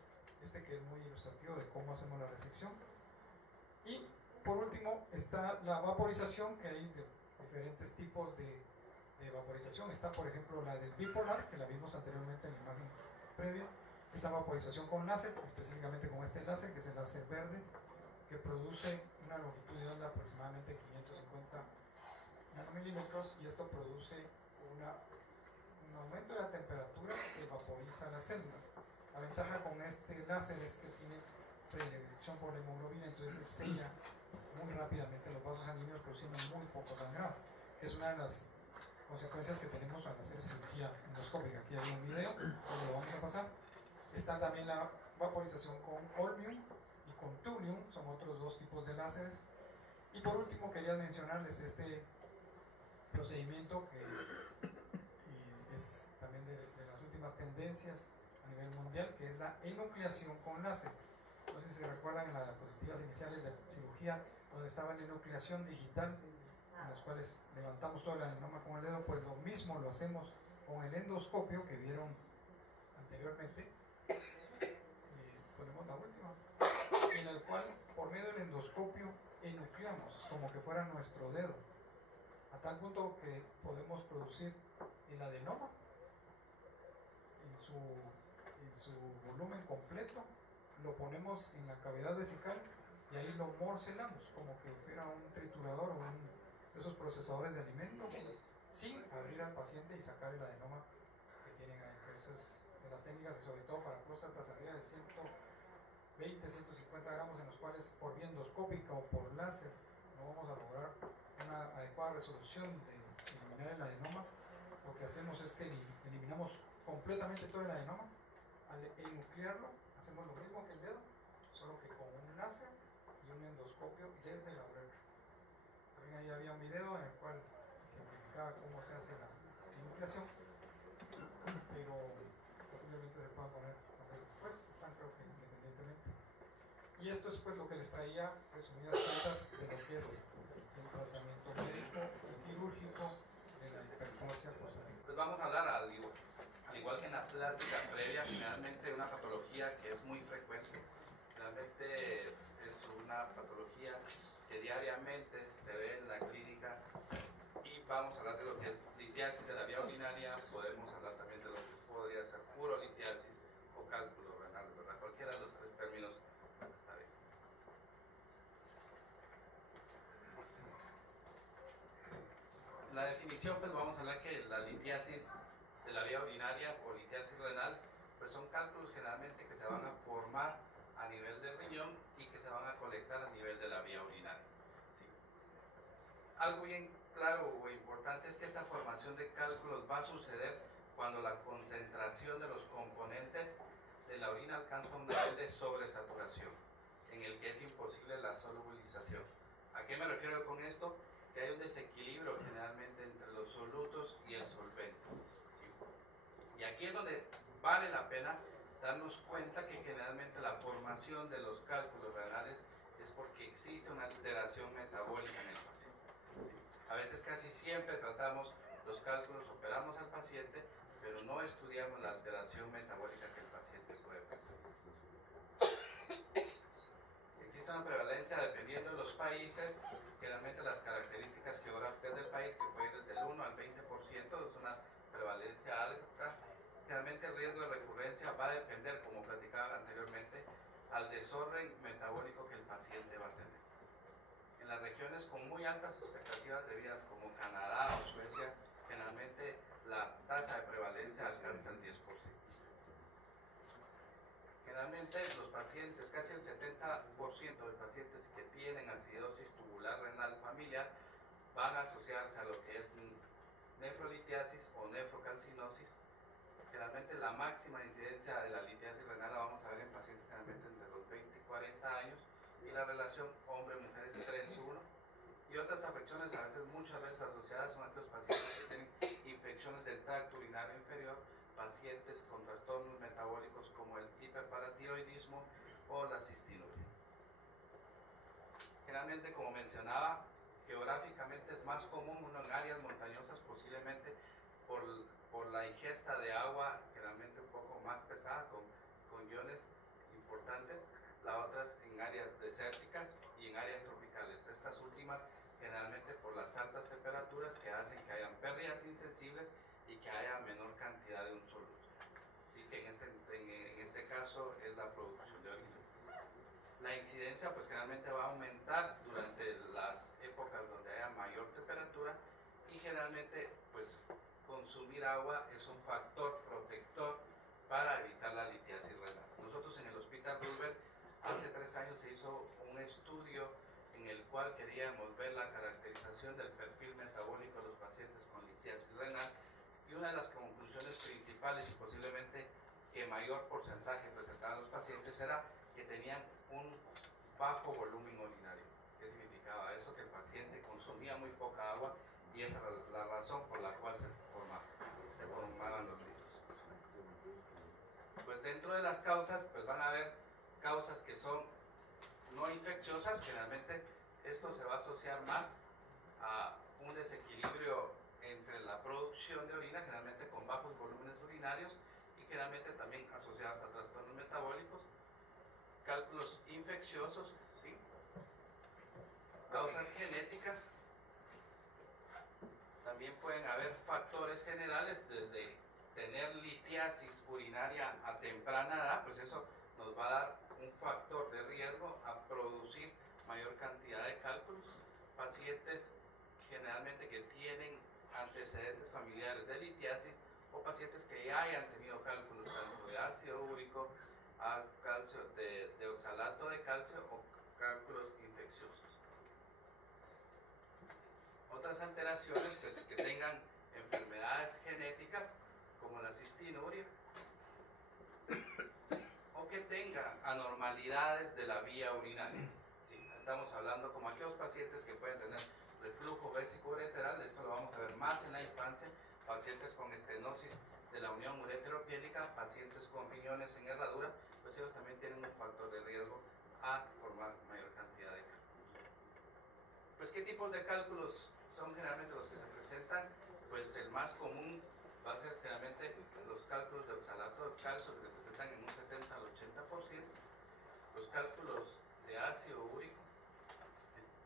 que es muy ilustrativo de cómo hacemos la resección. Y por último está la vaporización, que hay de diferentes tipos de vaporización. Está por ejemplo la del bipolar, que la vimos anteriormente en la imagen previa. Esta vaporización con láser, específicamente con este láser, que es el láser verde, que produce una longitud de onda aproximadamente 550 nanomilímetros, y esto produce un aumento de la temperatura que vaporiza las células. La ventaja con este láser es que tiene predilección por la hemoglobina, entonces se sella muy rápidamente los vasos sanguíneos, produciendo muy poco sangrado. Es una de las consecuencias que tenemos al hacer cirugía endoscópica. Aquí hay un video, lo vamos a pasar. Está también la vaporización con holmium y con thulium, son otros dos tipos de láseres. Y por último quería mencionarles este procedimiento que es también de las últimas tendencias a nivel mundial, que es la enucleación con láser. No sé si se recuerdan en las diapositivas iniciales de cirugía, donde estaba la enucleación digital, en las cuales levantamos todo el adenoma con el dedo. Pues lo mismo lo hacemos con el endoscopio que vieron anteriormente. Ponemos la última, en el cual por medio del endoscopio enucleamos como que fuera nuestro dedo, a tal punto que podemos producir el adenoma en su volumen completo, lo ponemos en la cavidad vesical y ahí lo morcelamos como que fuera un triturador o de esos procesadores de alimentos, sin abrir al paciente y sacar el adenoma que tienen ahí. Eso es de las técnicas, y sobre todo para próstatas arriba de 120, 150 gramos, en los cuales por vía endoscópica o por láser no vamos a lograr una adecuada resolución eliminar el adenoma, lo que hacemos es que eliminamos completamente todo el adenoma. Al enuclearlo, hacemos lo mismo que el dedo, solo que con un láser y un endoscopio desde la uretra. También ahí había un video en el cual ejemplificaba cómo se hace la enucleación, pero posiblemente se puedan poner después, están creo que independientemente. Y esto es pues lo que les traía resumidas cuentas de lo que es el tratamiento médico y quirúrgico de la hiperplasia prostática. Pues vamos a hablar, al igual que en la plática previa, generalmente una patología que es muy frecuente. Realmente es una patología que diariamente se ve en la clínica, y vamos a hablar de lo que es litiasis de la vía urinaria. Podemos hablar también de lo que podría ser urolitiasis o cálculo renal, ¿verdad? Cualquiera de los tres términos está bien. La definición, pues vamos a hablar que la litiasis de la vía urinaria o litiasis renal, pues son cálculos generalmente que se van a formar a nivel del riñón y que se van a colectar a nivel de la vía urinaria. ¿Sí? Algo bien claro o importante es que esta formación de cálculos va a suceder cuando la concentración de los componentes de la orina alcanza un nivel de sobresaturación, en el que es imposible la solubilización. ¿A qué me refiero con esto? Que hay un desequilibrio generalmente entre los solutos y el solvente. ¿Sí? Y aquí es donde vale la pena darnos cuenta que generalmente la formación de los cálculos renales es porque existe una alteración metabólica en el paciente. ¿Sí? A veces casi siempre tratamos los cálculos, operamos al paciente, pero no estudiamos la alteración metabólica que el paciente puede presentar. Existe una prevalencia dependiendo de los países, generalmente las características geográficas del país, que puede ir desde el 1 al 20%, es una prevalencia alta. Generalmente el riesgo de recurrencia va a depender, como platicaba anteriormente, al desorden metabólico que el paciente va a tener. En las regiones con muy altas expectativas de vidas como Canadá o Suecia, generalmente la tasa de prevalencia alcanza el 10%. Generalmente los pacientes, casi el 70% de pacientes que tienen acidosis tubular renal familiar van a asociarse a lo que es nefrolitiasis o nefrocalcinosis. Generalmente la máxima incidencia de la litiasis renal la vamos a ver en pacientes generalmente entre los 20 y 40 años, y la relación hombre-mujer es 3:1. Y otras afecciones, a veces, muchas veces asociadas, son aquellos pacientes que tienen infecciones del tracto urinario inferior, pacientes con trastornos metabólicos como el hiperparatiroidismo o la cistinuria. Generalmente, como mencionaba, geográficamente es más común uno en áreas montañosas, posiblemente por la ingesta de agua generalmente un poco más pesada, con iones importantes. La otra es en áreas desérticas y en áreas tropicales. Estas últimas generalmente por las altas temperaturas que hacen que hayan pérdidas insensibles y que haya menor cantidad de un soluto. Así que en este caso es la producción de orina. La incidencia pues generalmente va a aumentar durante las épocas donde haya mayor temperatura, y generalmente pues consumir agua es un factor protector para evitar la litiasis renal. Nosotros en el Hospital Rulber hace 3 años se hizo un estudio en el cual queríamos ver la caracterización del perfil metabólico de los pacientes con litiasis renal, y una de las conclusiones principales, y posiblemente que mayor porcentaje presentaban los pacientes, era que tenían un bajo volumen urinario. ¿Qué significaba eso? Que el paciente consumía muy poca agua, y esa era la razón por la cual se formaban los líquidos. Pues dentro de las causas, pues van a haber causas que son no infecciosas. Generalmente esto se va a asociar más a un desequilibrio entre la producción de orina, generalmente con bajos volúmenes urinarios, y generalmente también asociadas a trastornos metabólicos. Cálculos infecciosos, ¿sí? Causas genéticas. También pueden haber factores generales, desde tener litiasis urinaria a temprana edad, pues eso nos va a dar un factor de riesgo a producir mayor cantidad de cálculos. Pacientes generalmente que tienen antecedentes familiares de litiasis, o pacientes que ya hayan tenido cálculos tanto de ácido úrico, calcio, de oxalato de calcio, o cálculos infecciosos. otras alteraciones pues, que tengan enfermedades genéticas como la cistinuria o que tengan anormalidades de la vía urinaria. Sí, estamos hablando como aquellos pacientes que pueden tener reflujo vésico-ureteral, esto lo vamos a ver más en la infancia, pacientes con estenosis de la unión ureteropiélica, pacientes con riñones en herradura, pues ellos también tienen un factor de riesgo a formar mayor cantidad de cálculos. Pues, ¿qué tipos de cálculos son generalmente los que se presentan? Pues el más común va a ser generalmente los cálculos de oxalato de calcio, que se presentan en un 70 al 80%, los cálculos de ácido úrico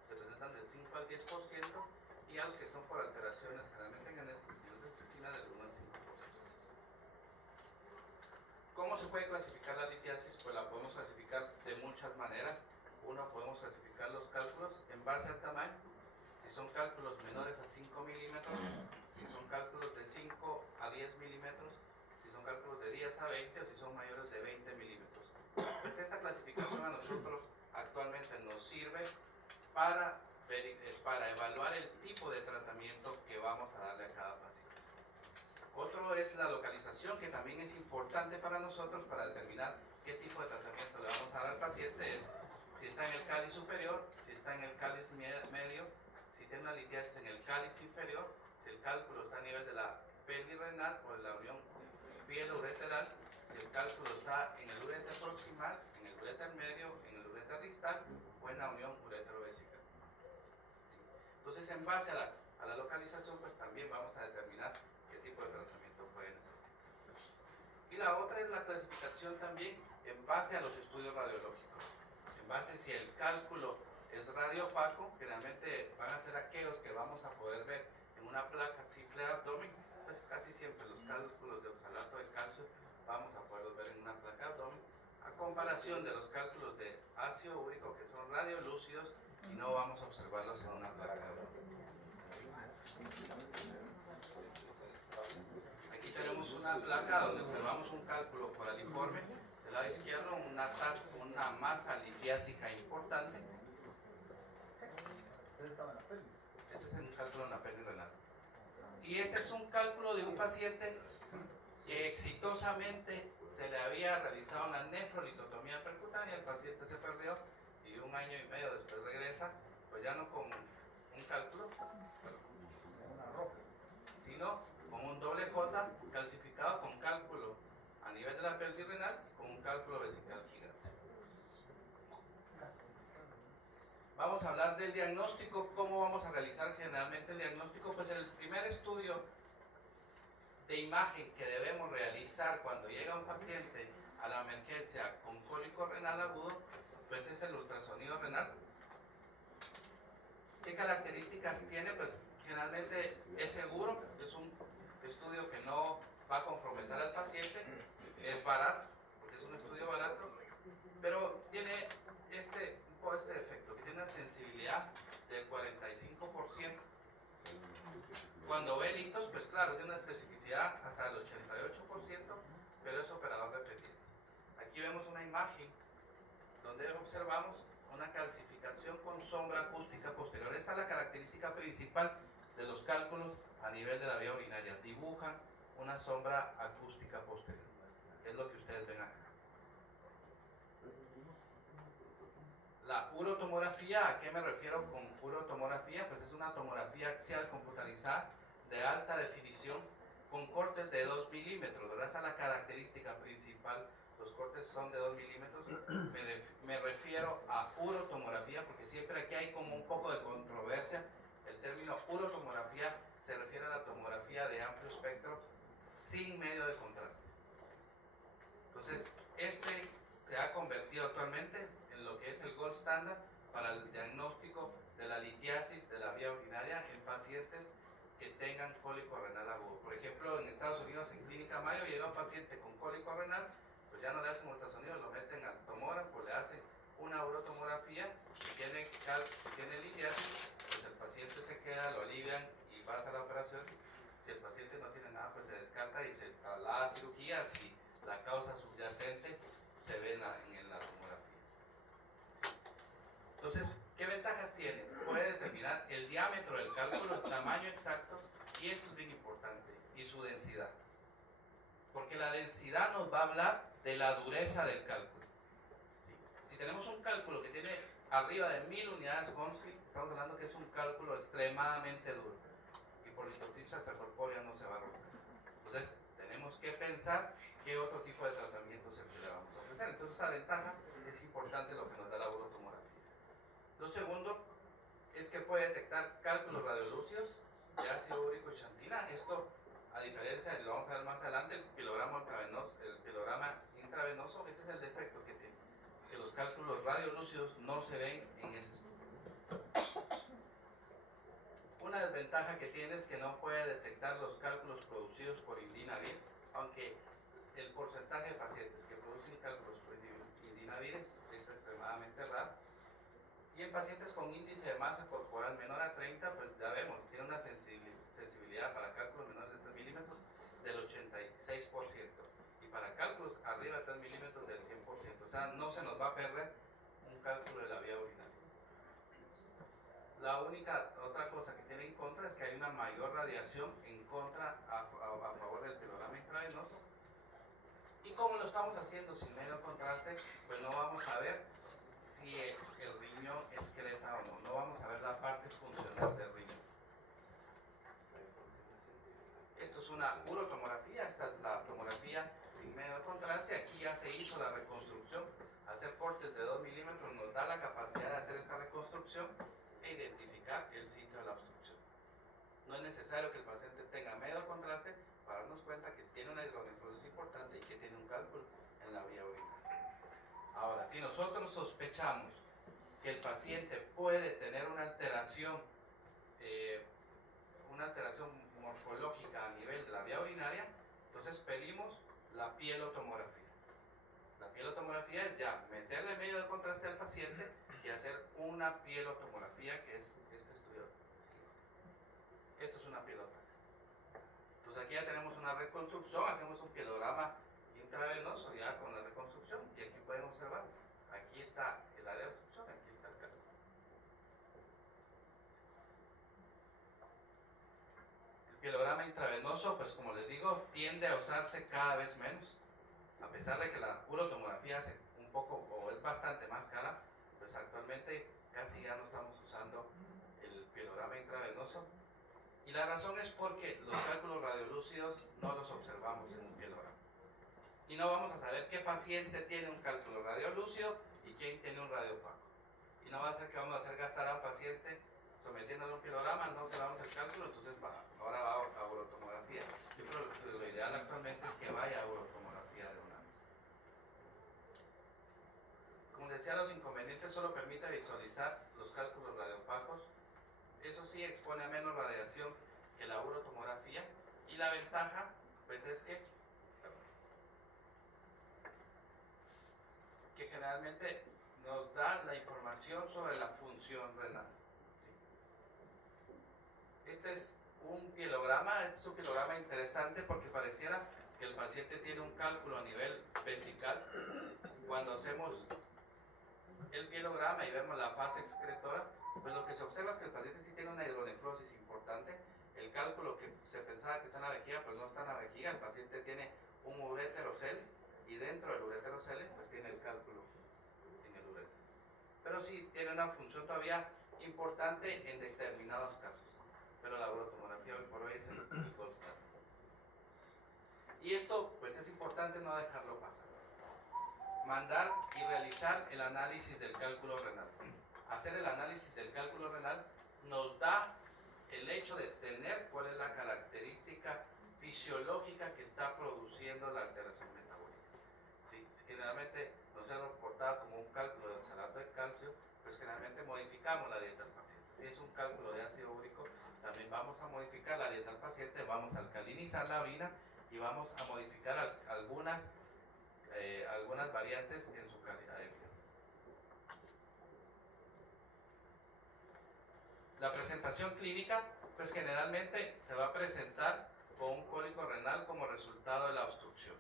se presentan del 5 al 10%, y a los que son por alteraciones generalmente genéticas del 1 al 5%. ¿Cómo se puede clasificar la litiasis? Pues la podemos clasificar de muchas maneras. Uno, podemos clasificar los cálculos en base al tamaño. Si son cálculos menores a 5 milímetros, si son cálculos de 5 a 10 milímetros, si son cálculos de 10 a 20 o si son mayores de 20 milímetros. Pues esta clasificación a nosotros actualmente nos sirve para evaluar el tipo de tratamiento que vamos a darle a cada paciente. Otro es la localización, que también es importante para nosotros para determinar qué tipo de tratamiento le vamos a dar al paciente. Es si está en el cáliz superior, si está en el cáliz medio, si tiene una litiasis en el cáliz inferior, si el cálculo está a nivel de la pelvis renal o de la unión pielo-ureteral, si el cálculo está en el uréter proximal, en el uréter medio, en el uréter distal o en la unión ureterovesical. Entonces, en base a la localización, pues también vamos a determinar qué tipo de tratamiento puede necesitar. Y la otra es la clasificación también en base a los estudios radiológicos. En base si el cálculo es radiopaco, generalmente van a ser aquellos que vamos a poder ver en una placa simple de abdomen, pues casi siempre los cálculos de oxalato de calcio vamos a poderlos ver en una placa de abdomen, a comparación de los cálculos de ácido úrico que son radiolúcidos y no vamos a observarlos en una placa de abdomen. Aquí tenemos una placa donde observamos un cálculo coraliforme, del lado izquierdo una masa litiásica importante. Este es un cálculo en la pelvis renal. Y este es un cálculo de un paciente que exitosamente se le había realizado una nefrolitotomía percutánea, el paciente se perdió y 1 año y medio después regresa, pues ya no con un cálculo, sino con un doble J calcificado con cálculo a nivel de la pelvis renal y con un cálculo vesical gigante. Vamos a hablar del diagnóstico. ¿Cómo vamos a realizar generalmente el diagnóstico? Pues el primer estudio de imagen que debemos realizar cuando llega un paciente a la emergencia con cólico renal agudo, pues es el ultrasonido renal. ¿Qué características tiene? Pues generalmente es seguro, es un estudio que no va a comprometer al paciente, es barato, porque es un estudio barato, pero tiene un poco este defecto, que tiene una sensibilidad del 45%. Cuando ve litos, pues claro, tiene una especificidad hasta el 88%, pero es operador repetido. Aquí vemos una imagen donde observamos una calcificación con sombra acústica posterior. Esta es la característica principal de los cálculos a nivel de la vía urinaria. Dibujan una sombra acústica posterior. Es lo que ustedes ven acá. La urotomografía, ¿a qué me refiero con urotomografía? Pues es una tomografía axial computarizada de alta definición con cortes de 2 milímetros, ¿verdad? Esa es la característica principal. Los cortes son de 2 milímetros. Me refiero a urotomografía porque siempre aquí hay como un poco de controversia. El término urotomografía se refiere a la tomografía de amplio espectro sin medio de contraste. Entonces, este se ha convertido actualmente en lo que es el gold standard para el diagnóstico de la litiasis de la vía urinaria en pacientes que tengan cólico renal agudo. Por ejemplo, en Estados Unidos, en Clínica Mayo, llega un paciente con cólico renal, pues ya no le hacen ultrasonido, lo meten al tomógrafo, le hacen una urotomografía, si tiene litiasis, pues el paciente se queda, lo alivian y pasa la operación. Si el paciente no tiene nada, pues se descarta y se traslada a cirugía si la causa subyacente se ve en la tomografía. Entonces, ¿qué ventajas tiene? Puede determinar el diámetro del cálculo, porque la densidad nos va a hablar de la dureza del cálculo. ¿Sí? Si tenemos un cálculo que tiene arriba de 1000 unidades Hounsfield, estamos hablando que es un cálculo extremadamente duro, y por litotipsia extracorpórea no se va a romper. Entonces, tenemos que pensar qué otro tipo de tratamiento es el que le vamos a ofrecer. Entonces, esta ventaja es importante, lo que nos da la urotomografía. Lo segundo es que puede detectar cálculos radiolúcidos de ácido úrico y xantina. Esto, a diferencia, lo vamos a ver más adelante, el pilograma intravenoso, este es el defecto que tiene, que los cálculos radiolúcidos no se ven en ese estudio. Una desventaja que tiene es que no puede detectar los cálculos producidos por indinavir, aunque el porcentaje de pacientes que producen cálculos por indinavir es extremadamente raro. Y en pacientes con índice de masa corporal menor a 30, pues ya vemos, tiene una sensibilidad para cálculos menores de 3 milímetros del 86%, y para cálculos arriba de 3 milímetros del 100%. O sea, no se nos va a perder un cálculo de la vía urinaria. La única otra cosa que tiene en contra es que hay una mayor radiación en contra a favor del pilograma intravenoso. Y como lo estamos haciendo sin medio contraste, pues no vamos a ver si el riñón excreta o no. No vamos a ver la parte funcional del riñón. Esto es una urotomografía, esta es la tomografía sin medio de contraste. Aquí ya se hizo la reconstrucción. Hacer cortes de 2 milímetros nos da la capacidad de hacer esta reconstrucción e identificar el sitio de la obstrucción. No es necesario que el paciente tenga medio contraste para darnos cuenta que tiene una hidronefrosis importante y que tiene un cálculo en la vía urinaria. Ahora, si nosotros sospechamos que el paciente puede tener una alteración morfológica a nivel de la vía urinaria, entonces pedimos la pielotomografía. La pielotomografía es ya meterle medio de contraste al paciente y hacer una pielotomografía, que es este estudio. Esto es una pielotoma. Entonces aquí ya tenemos una reconstrucción, hacemos un pielograma intravenoso ya con la reconstrucción, y aquí pueden observar, aquí está el área de obstrucción, aquí está el cálculo. El pielograma intravenoso, pues como les digo, tiende a usarse cada vez menos, a pesar de que la urotomografía hace un poco, o es bastante más cara, pues actualmente casi ya no estamos usando el pielograma intravenoso. Y la razón es porque los cálculos radiolúcidos no los observamos en un pielograma. Y no vamos a saber qué paciente tiene un cálculo radiolúcido y quién tiene un radiopaco. Y no va a ser que vamos a hacer gastar a un paciente sometiéndole un pielograma, no observamos el cálculo, entonces ahora va a urotomografía. Yo creo que lo ideal actualmente es que vaya a urotomografía de una vez. Como decía, los inconvenientes solo permite visualizar los cálculos radiopacos. Eso sí, expone a menos radiación que la urotomografía, y la ventaja pues es que generalmente nos da la información sobre la función renal. ¿Sí? Este es un pielograma interesante porque pareciera que el paciente tiene un cálculo a nivel vesical. Cuando hacemos el pielograma y vemos la fase excretora, pues lo que se observa es que el paciente sí tiene una hidronefrosis importante. El cálculo que se pensaba que está en la vejiga, pues no está en la vejiga. El paciente tiene un ureterocel, y dentro del ureterocel pues tiene el cálculo en el ureter. Pero sí tiene una función todavía importante en determinados casos. Pero la urotomografía hoy por hoy es el constante. Y esto pues es importante no dejarlo pasar. Mandar y realizar el análisis del cálculo renal. Hacer el análisis del cálculo renal nos da el hecho de tener cuál es la característica fisiológica que está produciendo la alteración metabólica. ¿Sí? Si generalmente nos es reportado como un cálculo de oxalato de calcio, pues generalmente modificamos la dieta del paciente. Si es un cálculo de ácido úrico, también vamos a modificar la dieta del paciente, vamos a alcalinizar la orina y vamos a modificar algunas variantes en su calidad de vida. La presentación clínica, pues generalmente se va a presentar con un cólico renal como resultado de la obstrucción.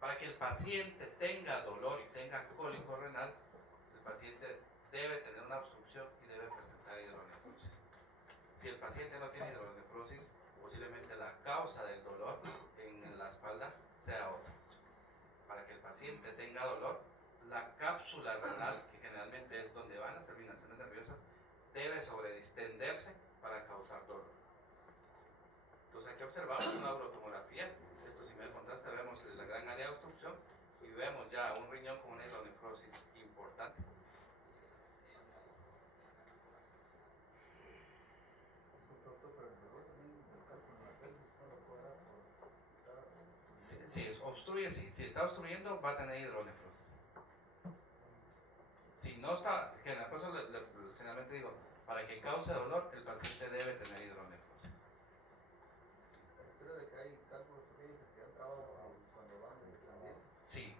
Para que el paciente tenga dolor y tenga cólico renal, el paciente debe tener una obstrucción y debe presentar hidronefrosis. Si el paciente no tiene hidronefrosis, posiblemente la causa del dolor en la espalda se paciente tenga dolor, la cápsula renal, que generalmente es donde van las terminaciones nerviosas, debe sobredistenderse para causar dolor. Entonces aquí observamos una urotomografía. Esto, si me da contraste, vemos la gran área de obstrucción y vemos ya un riñón con una hidronefrosis importante. Si obstruye, si está obstruyendo, va a tener hidronefrosis. Si no está, por eso generalmente digo, para que cause dolor, el paciente debe tener hidronefrosis. ¿Pero de que hay cálculos pequeños que han trabado cuando van también? Sí,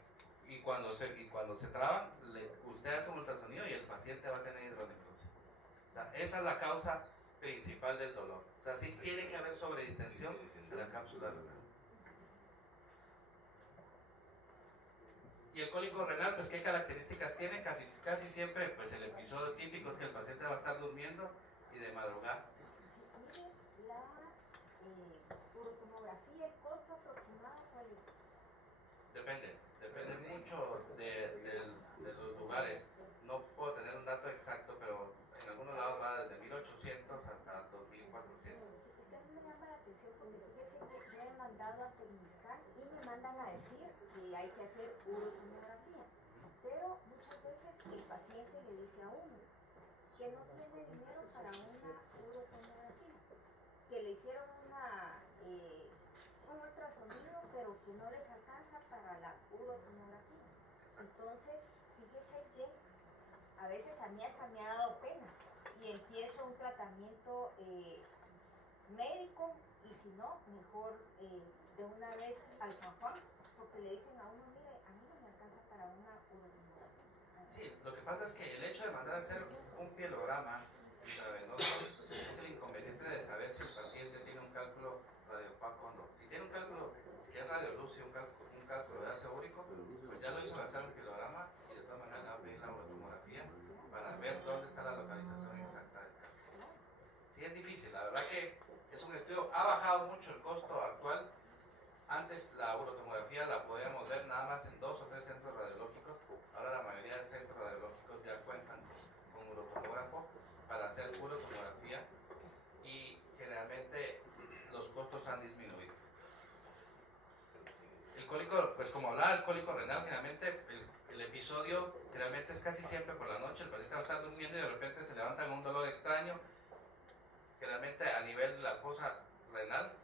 y cuando se traban, usted hace un ultrasonido y el paciente va a tener hidronefrosis. O sea, esa es la causa principal del dolor. O sea, sí tiene que haber sobredistensión de la cápsula renal. Y el cólico renal, pues, ¿qué características tiene? Casi siempre, pues, el episodio típico es que el paciente va a estar durmiendo y de madrugada. La urotomografía, ¿el costo aproximado cuál es? Depende mucho de los lugares. No puedo tener un dato exacto, pero en algunos lados va desde 1800 hasta 2400. Es que a mí me llama la atención porque fíjese que me han mandado a Tecniscan y me mandan a decir que hay que hacer urotomografía. Pero muchas veces el paciente le dice a uno que no tiene dinero para una urotomografía, que le hicieron un ultrasonido, pero que no les alcanza para la urotomografía. Entonces, fíjese que a veces a mí hasta me ha dado pena y empiezo un tratamiento médico y si no, mejor de una vez al San Juan, porque le dicen a uno, mire, a mí no me alcanza para una urotomografía. Sí, lo que pasa es que el hecho de mandar a hacer un pielograma intravenoso es el inconveniente de saber si el paciente tiene un cálculo radiopaco o no. Si tiene un cálculo que es radiolúcido, un cálculo de ácido úrico, pues ya lo hizo gastar un pielograma y de todas maneras le va a pedir la urotomografía para ver dónde está la localización exacta del cálculo. Sí, es difícil, la verdad que es un estudio, ha bajado mucho el costo actual. Antes la urotomografía la podíamos ver nada más en 2 o 3 centros radiológicos. Ahora la mayoría de centros radiológicos ya cuentan con urotomógrafo para hacer urotomografía y generalmente los costos han disminuido. El cólico, pues como hablaba del cólico renal, generalmente el episodio generalmente es casi siempre por la noche. El paciente va a estar durmiendo y de repente se levanta con un dolor extraño. Generalmente a nivel de la fosa renal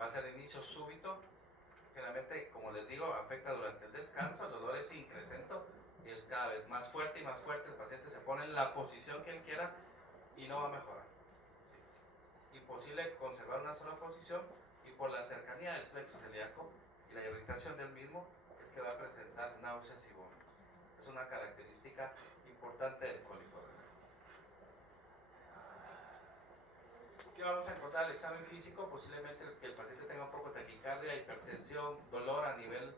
va a ser de inicio súbito. Generalmente, como les digo, afecta durante el descanso, el dolor es increcento y es cada vez más fuerte y más fuerte. El paciente se pone en la posición que él quiera y no va a mejorar. Imposible conservar una sola posición y por la cercanía del plexo celíaco y la irritación del mismo es que va a presentar náuseas y vómitos. Es una característica importante del cólico renal. ¿Qué vamos a encontrar en el examen físico? Posiblemente que el paciente tenga un poco de taquicardia, hipertensión, dolor a nivel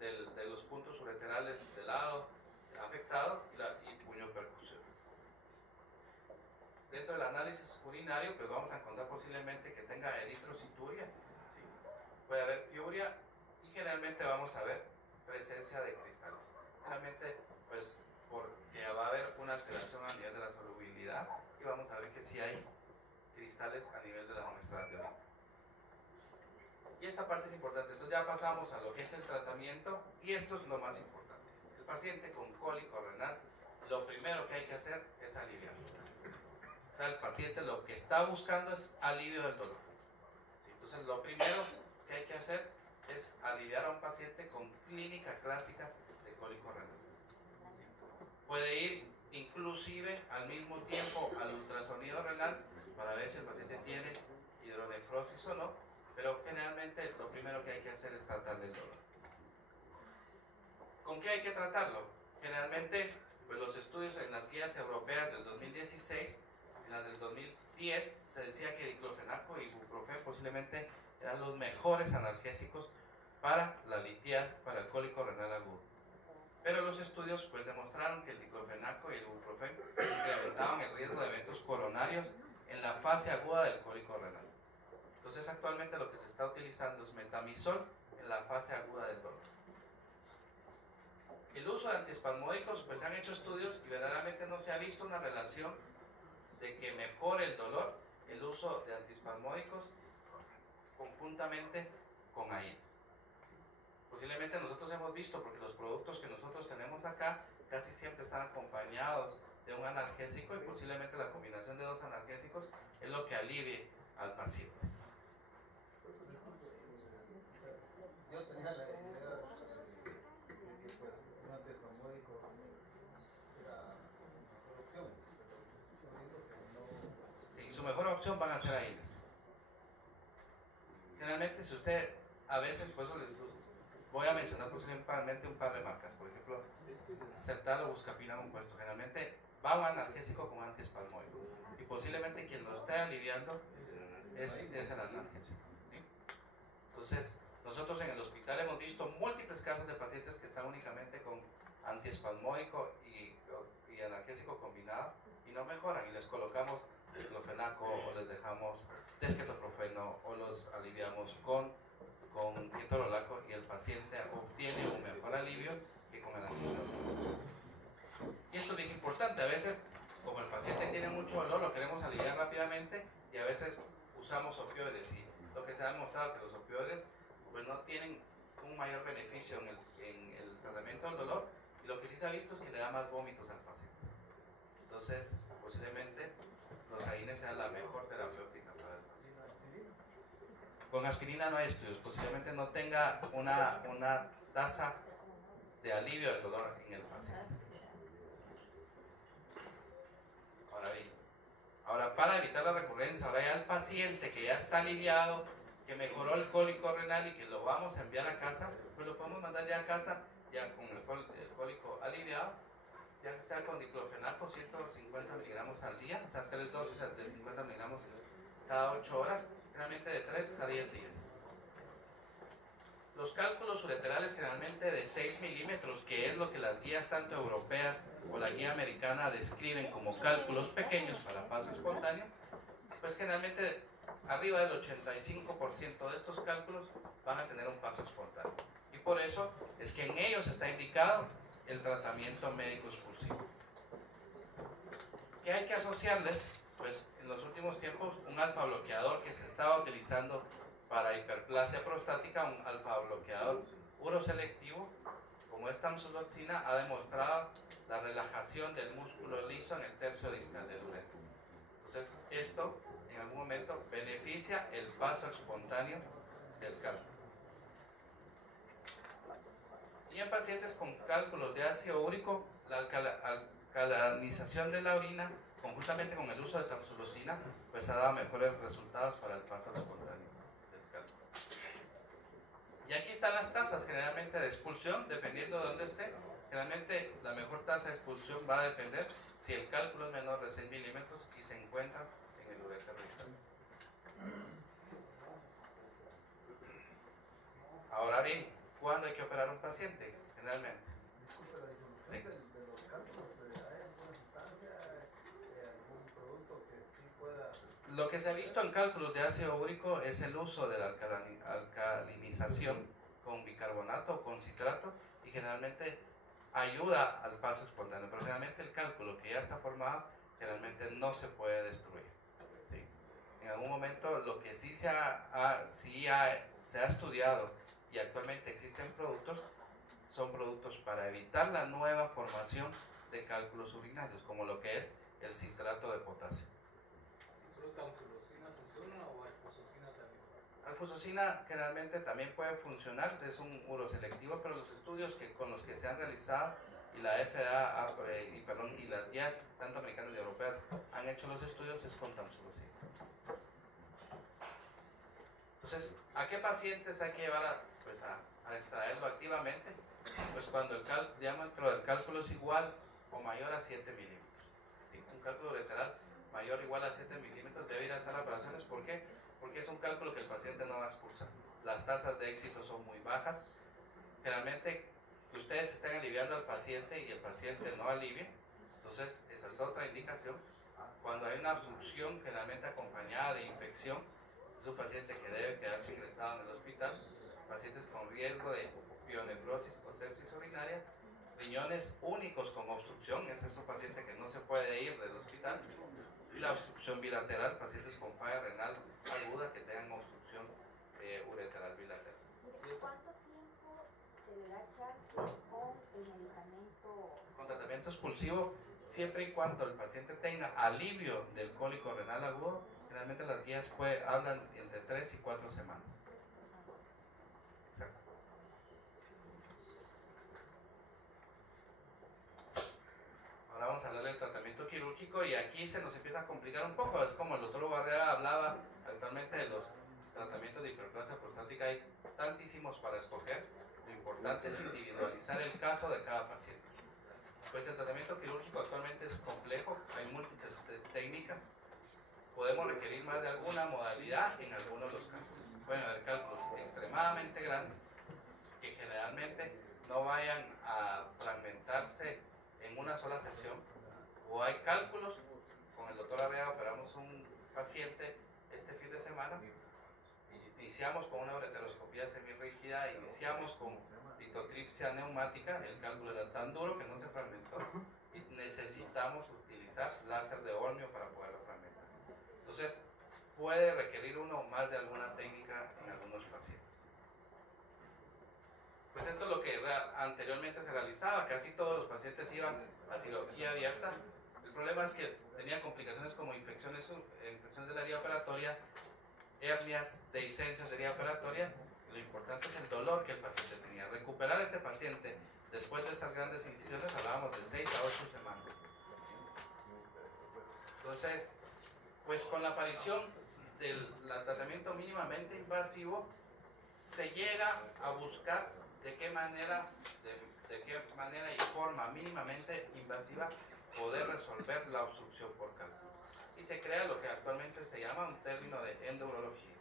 de los puntos ureterales del lado afectado y puño percusión. Dentro del análisis urinario, pues vamos a encontrar posiblemente que tenga eritrocituria, ¿sí? Puede haber piuria y generalmente vamos a ver presencia de cristales. Generalmente, pues porque va a haber una alteración a nivel de la solubilidad y vamos a ver que sí hay cristales a nivel de la muestra de orina. Y esta parte es importante. Entonces ya pasamos a lo que es el tratamiento y esto es lo más importante. El paciente con cólico renal, lo primero que hay que hacer es aliviarlo. O sea, el paciente lo que está buscando es alivio del dolor. Entonces lo primero que hay que hacer es aliviar a un paciente con clínica clásica de cólico renal. Puede ir inclusive al mismo tiempo al ultrasonido renal para ver si el paciente tiene hidronefrosis o no, pero generalmente lo primero que hay que hacer es tratar el dolor. ¿Con qué hay que tratarlo? Generalmente, pues los estudios en las guías europeas del 2016, en las del 2010, se decía que diclofenaco y ibuprofeno posiblemente eran los mejores analgésicos para la litiasis, para el cólico renal agudo. Pero los estudios pues demostraron que el diclofenaco y el ibuprofeno incrementaban el riesgo de eventos coronarios en la fase aguda del cólico renal. Entonces actualmente lo que se está utilizando es metamizol en la fase aguda del dolor. El uso de antiespasmódicos, pues se han hecho estudios y verdaderamente no se ha visto una relación de que mejore el dolor el uso de antiespasmódicos conjuntamente con AINES. Posiblemente nosotros hemos visto, porque los productos que nosotros tenemos acá casi siempre están acompañados de un analgésico y posiblemente la combinación de dos analgésicos es lo que alivie al paciente. Yo tenía la idea de que pues, un antiespasmódico era la mejor opción, pero viendo que no. Y su mejor opción van a ser AINES. Generalmente, si usted, a veces, pues voy a mencionar posiblemente un par de marcas, por ejemplo, Sertal o Buscapina compuesto, generalmente va un analgésico con antiespasmódico y posiblemente quien lo esté aliviando es el analgésico, ¿sí? Entonces, nosotros en el hospital hemos visto múltiples casos de pacientes que están únicamente con antiespasmódico y analgésico combinado y no mejoran, y les colocamos diclofenaco o les dejamos desquetoprofeno o los aliviamos con ketorolaco y el paciente obtiene un mejor alivio que con el antiespasmódico. Y esto es bien importante, a veces como el paciente tiene mucho dolor lo queremos aliviar rápidamente y a veces usamos opioides, y lo que se ha demostrado que los opioides pues no tienen un mayor beneficio en el tratamiento del dolor, y lo que sí se ha visto es que le da más vómitos al paciente. Entonces posiblemente los AINES sean la mejor terapéutica para el paciente. Con aspirina no hay estudios, posiblemente no tenga una tasa de alivio del dolor en el paciente. Ahora, para evitar la recurrencia, ahora ya el paciente que ya está aliviado, que mejoró el cólico renal y que lo vamos a enviar a casa, pues lo podemos mandar ya a casa, ya con el cólico aliviado, ya sea con diclofenaco 150 miligramos al día, o sea 3 dosis de 50 miligramos cada 8 horas, generalmente de 3 a 10 días. Los cálculos ureterales generalmente de 6 milímetros, que es lo que las guías tanto europeas o la guía americana describen como cálculos pequeños para paso espontáneo, pues generalmente arriba del 85% de estos cálculos van a tener un paso espontáneo. Y por eso es que en ellos está indicado el tratamiento médico expulsivo. ¿Qué hay que asociarles? Pues en los últimos tiempos un alfa bloqueador que se estaba utilizando para hiperplasia prostática, un alfa bloqueador uroselectivo como es tamsuloxina, ha demostrado la relajación del músculo liso en el tercio distal del ureter. Entonces esto en algún momento beneficia el paso espontáneo del cálculo. Y en pacientes con cálculos de ácido úrico, la alcalinización de la orina conjuntamente con el uso de tamsulosina pues ha dado mejores resultados para el paso espontáneo del cálculo. Y aquí están las tasas generalmente de expulsión, dependiendo de dónde esté. Generalmente la mejor tasa de expulsión va a depender si el cálculo es menor de 6 milímetros y se encuentra en el ureter distal. Ahora bien, ¿cuándo hay que operar a un paciente? Generalmente. Disculpe la disolución de los cálculos, ¿hay alguna sustancia, algún producto que sí pueda? Lo que se ha visto en cálculos de ácido úrico es el uso de la alcalinización con bicarbonato o con citrato, y generalmente ayuda al paso espontáneo, pero generalmente el cálculo que ya está formado generalmente no se puede destruir, ¿sí? En algún momento lo que sí se ha estudiado y actualmente existen productos, son productos para evitar la nueva formación de cálculos urinarios, como lo que es el citrato de potasio. ¿Solo tamsulosina funciona o alfosocina también? Alfosocina generalmente también puede funcionar, es un uroselectivo, pero los estudios con los que se han realizado y la FDA y las guías tanto americanas y europeas han hecho los estudios es con tamsulosina. Entonces, ¿a qué pacientes hay que llevar a extraerlo activamente? Pues cuando el diámetro del cálculo es igual o mayor a 7 milímetros. ¿Sí? Un cálculo ureteral mayor o igual a 7 milímetros debe ir a sala de operaciones. ¿Por qué? Porque es un cálculo que el paciente no va a expulsar. Las tasas de éxito son muy bajas. Generalmente, que ustedes estén aliviando al paciente y el paciente no alivie, entonces esa es otra indicación. Cuando hay una obstrucción generalmente acompañada de infección, es un paciente que debe quedarse ingresado en el hospital. Pacientes con riesgo de pionefrosis o sepsis urinaria, pulmones únicos con obstrucción, ese es un paciente que no se puede ir del hospital, y la obstrucción bilateral, pacientes con falla renal aguda que tengan obstrucción ureteral bilateral. ¿Cuánto tiempo se le da chance con el medicamento? Con tratamiento expulsivo, siempre y cuando el paciente tenga alivio del cólico renal agudo, generalmente las guías hablan entre 3 y 4 semanas. Exacto. Ahora vamos a hablar del tratamiento quirúrgico y aquí se nos empieza a complicar un poco. Es como el doctor Barrera hablaba actualmente de los tratamientos de hiperplasia prostática. Hay tantísimos para escoger. Lo importante es individualizar el caso de cada paciente. Pues el tratamiento quirúrgico actualmente es complejo, hay múltiples técnicas, podemos requerir más de alguna modalidad en algunos de los casos. Pueden haber cálculos extremadamente grandes que generalmente no vayan a fragmentarse en una sola sesión, o hay cálculos, con el doctor Arrea operamos un paciente este fin de semana, iniciamos con una ureteroscopía semirrígida, iniciamos con litotripsia neumática, el cálculo era tan duro que no se fragmentó y necesitamos utilizar láser de Olmio para poderlo fragmentar. Entonces, puede requerir uno más de alguna técnica en algunos pacientes. Pues esto es lo que anteriormente se realizaba, casi todos los pacientes iban a cirugía abierta. El problema es que tenían complicaciones como infecciones de la vía operatoria, hernias, dehiscencias de vía operatoria. Lo importante es el dolor que el paciente tenía. Recuperar a este paciente después de estas grandes incisiones, hablábamos de 6 a 8 semanas. Entonces, pues con la aparición del tratamiento mínimamente invasivo, se llega a buscar de qué manera y forma mínimamente invasiva poder resolver la obstrucción por cálculo. Y se crea lo que actualmente se llama un término de endourología.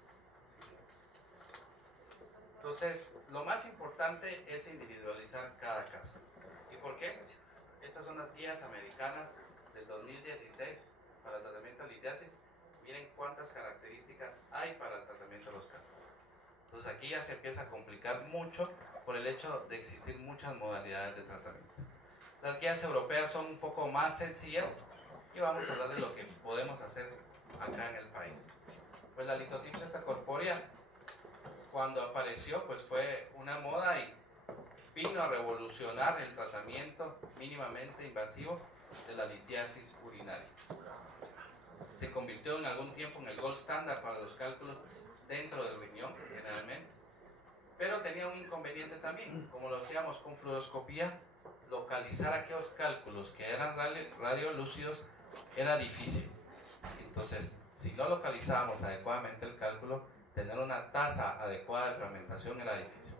Entonces, lo más importante es individualizar cada caso. ¿Y por qué? Estas son las guías americanas del 2016 para el tratamiento de litiasis. Miren cuántas características hay para el tratamiento de los cálculos. Entonces aquí ya se empieza a complicar mucho por el hecho de existir muchas modalidades de tratamiento. Las guías europeas son un poco más sencillas y vamos a hablar de lo que podemos hacer acá en el país. Pues la litotripsia extracorpórea, cuando apareció, pues fue una moda y vino a revolucionar el tratamiento mínimamente invasivo de la litiasis urinaria. Se convirtió en algún tiempo en el gold standard para los cálculos dentro del riñón, generalmente, pero tenía un inconveniente también. Como lo hacíamos con fluoroscopía, localizar aquellos cálculos que eran radiolúcidos era difícil. Entonces, si no localizábamos adecuadamente el cálculo, tener una tasa adecuada de fragmentación era difícil.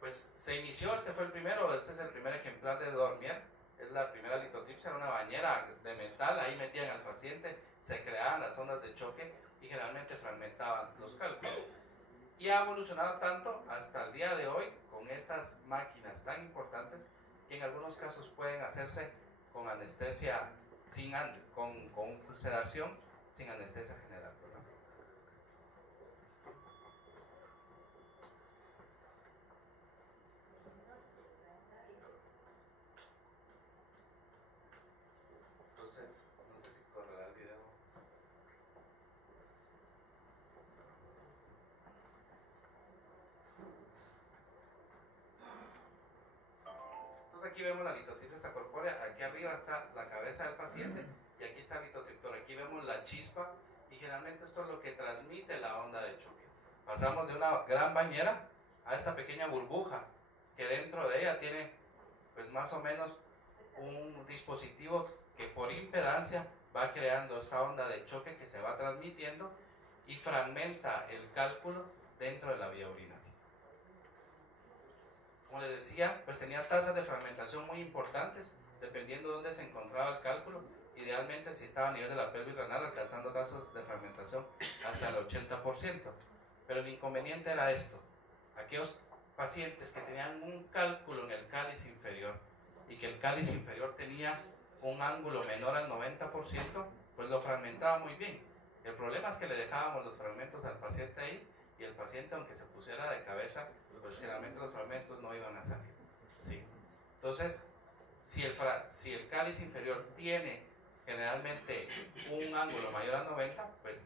Pues se inició, este es el primer ejemplar de Dormier, es la primera litotripsia, era una bañera de metal, ahí metían al paciente, se creaban las ondas de choque y generalmente fragmentaban los cálculos. Y ha evolucionado tanto hasta el día de hoy con estas máquinas tan importantes que en algunos casos pueden hacerse con anestesia, con sedación, sin anestesia general. Entonces, no sé si correrá el video. Entonces aquí vemos la litotripsia extracorpórea, aquí arriba está la cabeza del paciente y aquí está el litotriptor, aquí vemos la chispa y generalmente esto es lo que transmite la onda de choque. Pasamos de una gran bañera a esta pequeña burbuja que dentro de ella tiene pues más o menos un dispositivo que por impedancia va creando esta onda de choque que se va transmitiendo y fragmenta el cálculo dentro de la vía urinaria. Como les decía, pues tenía tasas de fragmentación muy importantes dependiendo de dónde se encontraba el cálculo. Idealmente si estaba a nivel de la pelvis renal, alcanzando tasas de fragmentación hasta el 80%. Pero el inconveniente era esto: aquellos pacientes que tenían un cálculo en el cáliz inferior y que el cáliz inferior tenía un ángulo menor al 90%, pues lo fragmentaba muy bien. El problema es que le dejábamos los fragmentos al paciente ahí y el paciente, aunque se pusiera de cabeza, pues generalmente los fragmentos no iban a salir. Entonces, si el cáliz inferior tiene generalmente un ángulo mayor a 90, pues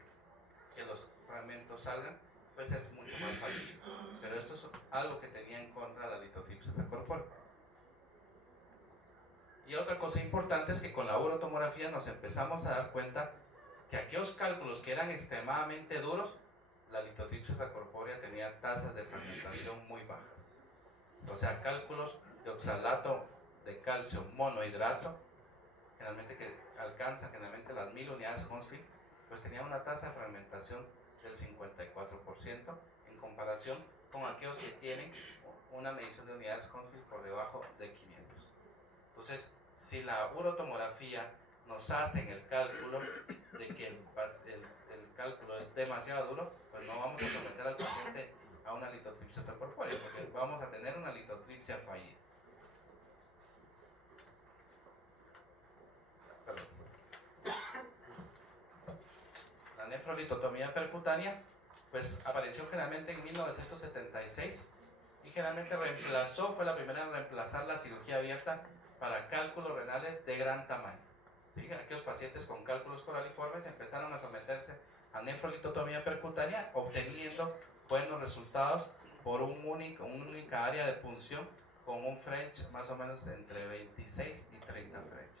que los fragmentos salgan, pues es mucho más fácil. Pero esto es algo que tenía en contra la litotripsis corpórea. Y otra cosa importante es que con la urotomografía nos empezamos a dar cuenta que aquellos cálculos que eran extremadamente duros, la litotripsis corpórea tenía tasas de fragmentación muy bajas. O sea, cálculos de oxalato de calcio monohidrato, generalmente que alcanza generalmente las 1000 unidades Hounsfield, pues tenía una tasa de fragmentación del 54% en comparación con aquellos que tienen una medición de unidades Hounsfield por debajo de 500. Entonces, si la urotomografía nos hace el cálculo de que el cálculo es demasiado duro, pues no vamos a someter al paciente a una litotripsia extracorpórea, porque vamos a tener una litotripsia fallida. La nefrolitotomía percutánea pues apareció generalmente en 1976 y generalmente fue la primera en reemplazar la cirugía abierta para cálculos renales de gran tamaño. ¿Sí? Aquellos pacientes con cálculos coraliformes empezaron a someterse a nefrolitotomía percutánea, obteniendo buenos resultados por una única área de punción con un French más o menos entre 26 y 30 French.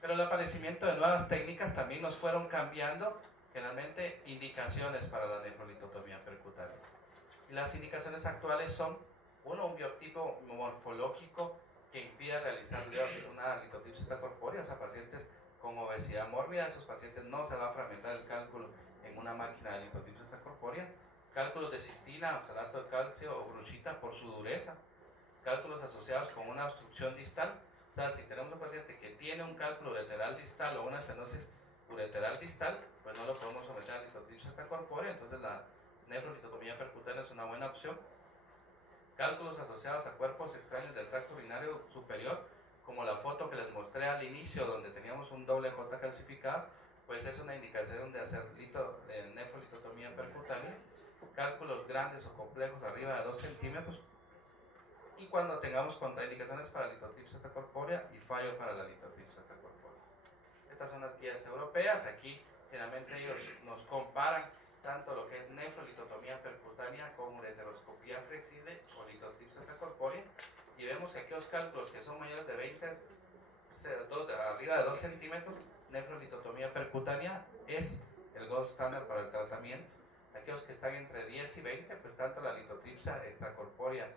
Pero el aparecimiento de nuevas técnicas también nos fueron cambiando generalmente indicaciones para la nefrolitotomía percutánea. Y las indicaciones actuales son, uno, un biotipo morfológico que impide realizar una litotripsia extracorpórea, o sea, pacientes con obesidad mórbida, esos pacientes no se va a fragmentar el cálculo en una máquina de litotripsia extracorpórea. Cálculos de cistina, oxalato de calcio o bruchita por su dureza. Cálculos asociados con una obstrucción distal. O sea, si tenemos un paciente que tiene un cálculo ureteral distal o una estenosis ureteral distal, pues no lo podemos someter a litotripsia extracorpórea, entonces la nefrolitotomía percutánea es una buena opción. Cálculos asociados a cuerpos extraños del tracto urinario superior, como la foto que les mostré al inicio donde teníamos un doble J calcificado, pues es una indicación de hacer nefrolitotomía percutánea. Cálculos grandes o complejos arriba de 2 centímetros, y cuando tengamos contraindicaciones para litotripsia extracorpórea y fallo para la litotripsia extracorpórea. Estas son las guías europeas. Aquí generalmente ellos nos comparan tanto lo que es nefrolitotomía percutánea con ureteroscopía flexible o litotripsia extracorpórea, y vemos que aquellos cálculos que son mayores de 20, arriba de 2 centímetros, nefrolitotomía percutánea es el gold standard para el tratamiento. Aquellos que están entre 10 y 20, pues tanto la litotripsia extracorpórea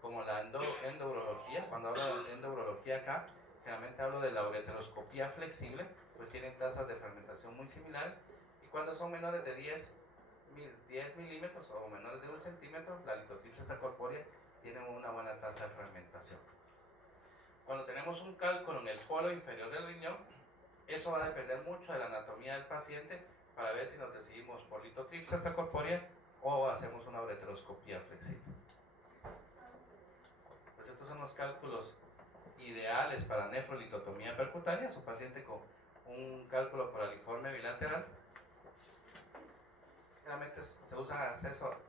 como la endourología. Cuando hablo de endourología acá, generalmente hablo de la ureteroscopía flexible, pues tienen tasas de fragmentación muy similares, y cuando son menores de 10 milímetros o menores de 1 centímetro, la litotripsia extracorpórea tiene una buena tasa de fragmentación. Cuando tenemos un cálculo en el polo inferior del riñón, eso va a depender mucho de la anatomía del paciente para ver si nos decidimos por litotripsia extracorpórea o hacemos una ureteroscopía flexible. Pues estos son los cálculos ideales para nefrolitotomía percutánea. Su paciente con un cálculo coraliforme bilateral. Generalmente se usa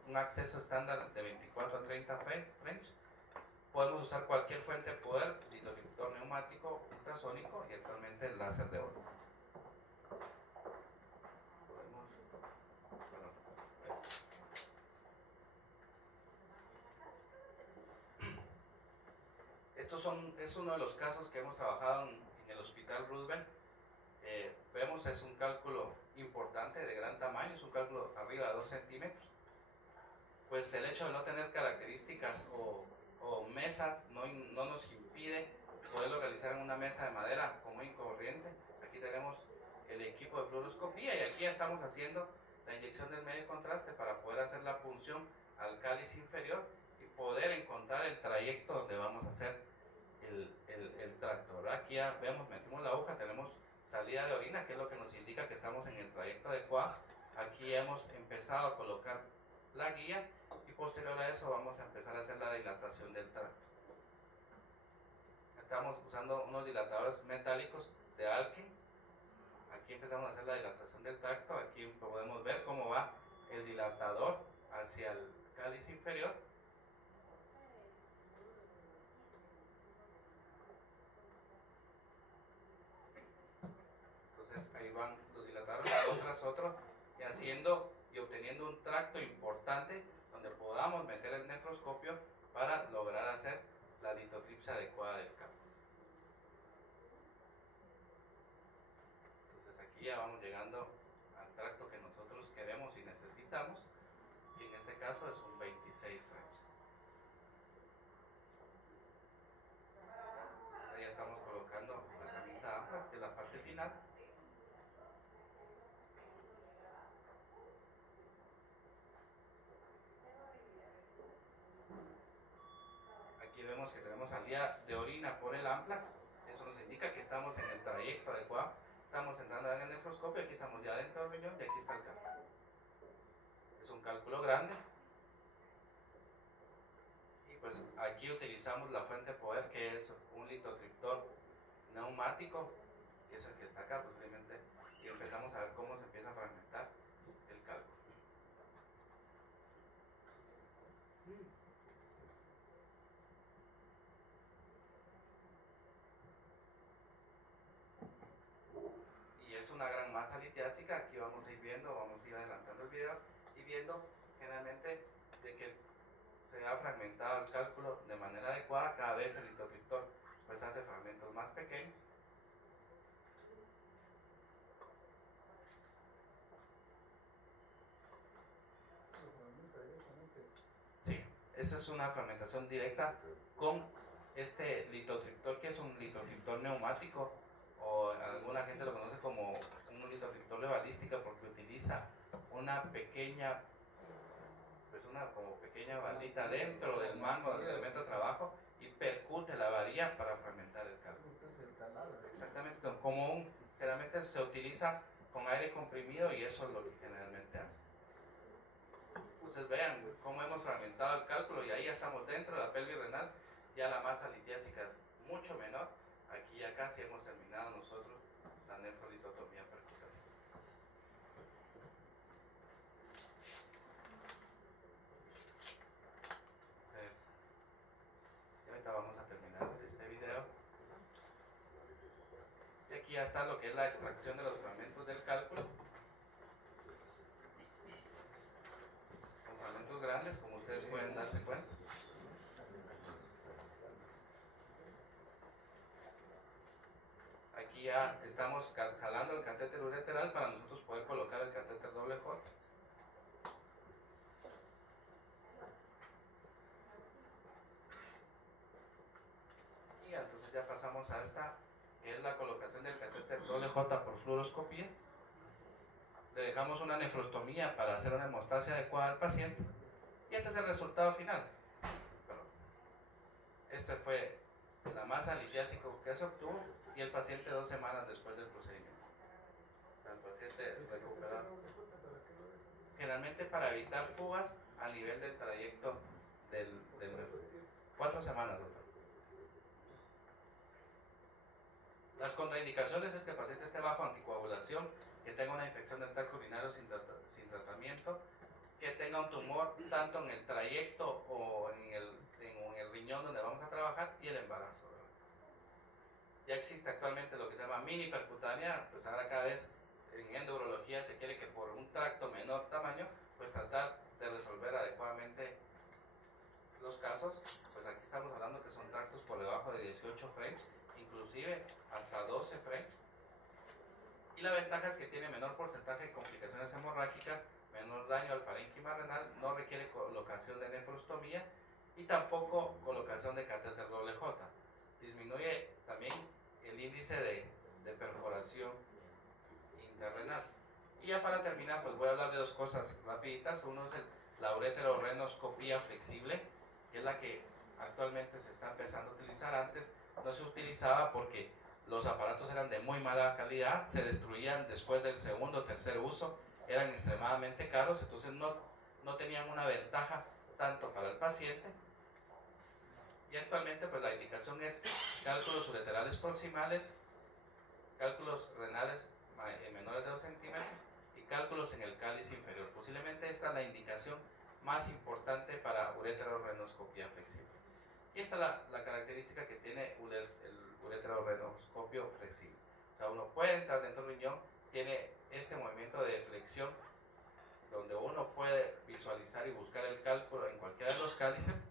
un acceso estándar de 24 a 30 French. Podemos usar cualquier fuente de poder, ditoliptor neumático, ultrasónico y actualmente el láser de oro. Es uno de los casos que hemos trabajado en el Hospital Roosevelt. Vemos es un cálculo importante de gran tamaño, es un cálculo arriba de 2 centímetros. Pues el hecho de no tener características o mesas no nos impide poderlo realizar en una mesa de madera común y corriente. Aquí tenemos el equipo de fluoroscopía y aquí ya estamos haciendo la inyección del medio contraste para poder hacer la punción al cáliz inferior y poder encontrar el trayecto donde vamos a hacer el tracto, ¿verdad? Aquí ya vemos, metimos la aguja, tenemos salida de orina, que es lo que nos indica que estamos en el trayecto adecuado. Aquí hemos empezado a colocar la guía y posterior a eso vamos a empezar a hacer la dilatación del tracto. Estamos usando unos dilatadores metálicos de Alken. Aquí empezamos a hacer la dilatación del tracto. Aquí podemos ver cómo va el dilatador hacia el cáliz inferior. nosotros y haciendo y obteniendo un tracto importante donde podamos meter el nefroscopio para lograr hacer la litotripsia adecuada del cálculo. Entonces aquí ya vamos llegando al tracto que nosotros queremos y necesitamos, y en este caso es un 26 French. Ahí ya estamos colocando la camisa amplia, que es la parte final. Aquí vemos que tenemos salida de orina por el amplax. Eso nos indica que estamos en el trayecto adecuado. Estamos entrando en el nefroscopio, aquí estamos ya dentro del riñón y aquí está el cálculo. Es un cálculo grande. Y pues aquí utilizamos la fuente de poder, que es un litotriptor neumático, que es el que está acá posiblemente, y empezamos a ver cómo se empieza a fragmentar el cálculo. Y es una gran masa litiásica. Aquí vamos a ir viendo, vamos a ir adelantando el video y viendo generalmente de que se ha fragmentado el cálculo de manera adecuada. Cada vez el litotriptor pues hace fragmentos más pequeños. Sí, esa es una fragmentación directa con este litotriptor, que es un litotriptor neumático, o alguna gente lo conoce como un litotriptor de balística, porque utiliza una pequeña, pues una como pequeña balita dentro del mango del elemento de trabajo y percute la varilla para fragmentar el cálculo. Exactamente, generalmente se utiliza con aire comprimido y eso es lo que generalmente hace. Ustedes vean cómo hemos fragmentado el cálculo y ahí ya estamos dentro de la pelvis renal, ya la masa litiásica es mucho menor. Aquí ya casi hemos terminado nosotros la nefrolitotomía percutánea. Entonces, y ahorita vamos a terminar este video. Y aquí ya está lo que es la extracción de los fragmentos del cálculo. Son fragmentos grandes, como ustedes pueden darse cuenta. Aquí ya estamos jalando el catéter ureteral para nosotros poder colocar el catéter doble J. Y entonces ya pasamos a esta, que es la colocación del catéter doble J por fluoroscopía. Le dejamos una nefrostomía para hacer una hemostasia adecuada al paciente. Y este es el resultado final. Este fue la masa litiásica que se obtuvo y el paciente 2 semanas después del procedimiento. El paciente recuperado. Generalmente para evitar fugas a nivel del trayecto del 4 semanas, doctor. Las contraindicaciones es que el paciente esté bajo anticoagulación, que tenga una infección del tracto urinario sin tratamiento, que tenga un tumor tanto en el trayecto o en el riñón donde vamos a trabajar, y el embarazo, ¿verdad? Ya existe actualmente lo que se llama mini percutánea, pues ahora cada vez en endourología se quiere que por un tracto menor tamaño, pues tratar de resolver adecuadamente los casos. Pues aquí estamos hablando que son tractos por debajo de 18 French, inclusive hasta 12 French. Y la ventaja es que tiene menor porcentaje de complicaciones hemorrágicas, menor daño al parénquima renal, no requiere colocación de nefrostomía y tampoco colocación de catéter doble J. Disminuye también el índice de perforación interrenal. Y ya para terminar, pues voy a hablar de dos cosas rapiditas. Uno es la ureterorenoscopía flexible, que es la que actualmente se está empezando a utilizar. Antes no se utilizaba porque los aparatos eran de muy mala calidad, se destruían después del segundo o tercer uso, eran extremadamente caros, entonces no tenían una ventaja tanto para el paciente. Y actualmente pues la indicación es cálculos ureterales proximales, cálculos renales menores de 2 centímetros y cálculos en el cáliz inferior. Posiblemente esta es la indicación más importante para ureterorenoscopía flexible. Y esta es la característica que tiene el ureterorenoscopio flexible. O sea, uno puede entrar dentro del riñón, tiene este movimiento de flexión, donde uno puede visualizar y buscar el cálculo en cualquiera de los cálices.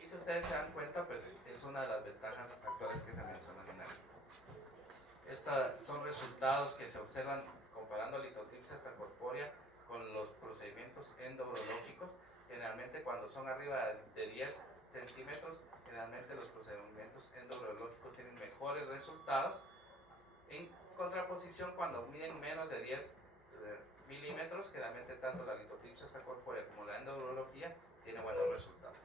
Y si ustedes se dan cuenta, pues es una de las ventajas actuales que se mencionan en ahí. Estos son resultados que se observan comparando litotripsia extracorpórea con los procedimientos endourológicos. Generalmente cuando son arriba de 10 centímetros, generalmente los procedimientos endourológicos tienen mejores resultados. En contraposición, cuando miden menos de 10 milímetros, generalmente tanto la litotripsia extracorpórea como la endourología tiene buenos resultados.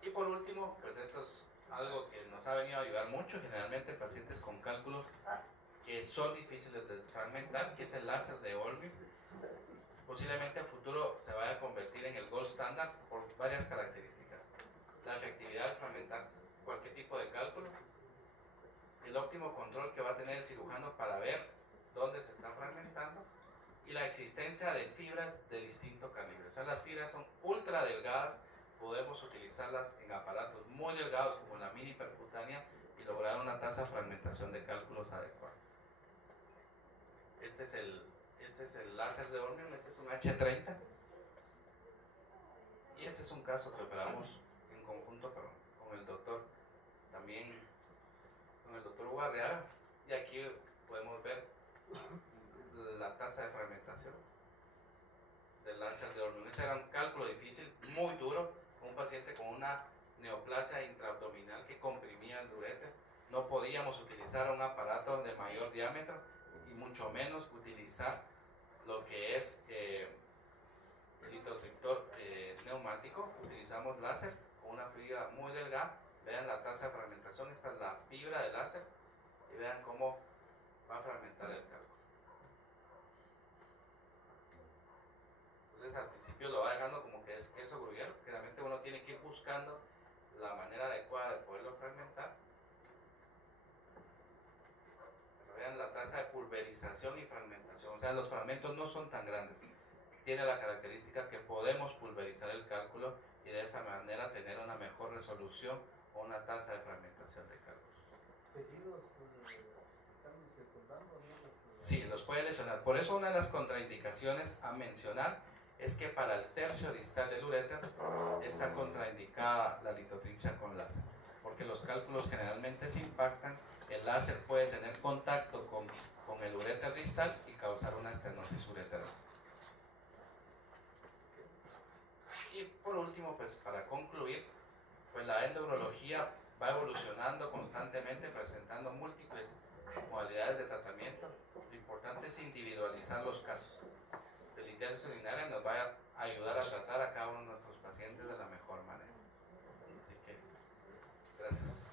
Y por último, pues esto es algo que nos ha venido a ayudar mucho, generalmente en pacientes con cálculos que son difíciles de fragmentar, que es el láser de Olmi. Posiblemente a futuro se vaya a convertir en el gold standard por varias características. La efectividad de fragmentar cualquier tipo de cálculo, el óptimo control que va a tener el cirujano para ver dónde se está fragmentando, y la existencia de fibras de distinto calibre. O sea, las fibras son ultra delgadas, podemos utilizarlas en aparatos muy delgados como la mini percutánea y lograr una tasa de fragmentación de cálculos adecuada. Este es el láser de Ormium, este es un H30, y este es un caso que operamos en conjunto con el doctor, también con el doctor Hugo Arriaga, y aquí podemos ver la tasa de fragmentación del láser de Ormium. Este era un cálculo difícil, muy duro, un paciente con una neoplasia intraabdominal que comprimía el uréter. No podíamos utilizar un aparato de mayor diámetro y mucho menos utilizar lo que es el litotriptor neumático. Utilizamos láser con una fibra muy delgada. Vean la tasa de fragmentación, esta es la fibra de láser, y vean cómo va a fragmentar el cálculo. Entonces al principio lo va dejando como que es queso gruyere, que realmente uno tiene que ir buscando la manera adecuada de poderlo fragmentar. Pero vean la tasa de pulverización y fragmentación, o sea, los fragmentos no son tan grandes. Tiene la característica que podemos pulverizar el cálculo y de esa manera tener una mejor resolución o una tasa de fragmentación de cálculos. ¿Tejidos están circundando, no? Sí, los puede lesionar. Por eso una de las contraindicaciones a mencionar es que para el tercio distal del uréter está contraindicada la litotripsia con láser, porque los cálculos generalmente se impactan, el láser puede tener contacto con el uréter distal y causar una estenosis ureteral. Y por último, pues para concluir, pues la endourología va evolucionando constantemente, presentando múltiples modalidades de tratamiento. Lo importante es individualizar los casos. La litiasis urinaria nos va a ayudar a tratar a cada uno de nuestros pacientes de la mejor manera. Así que, gracias.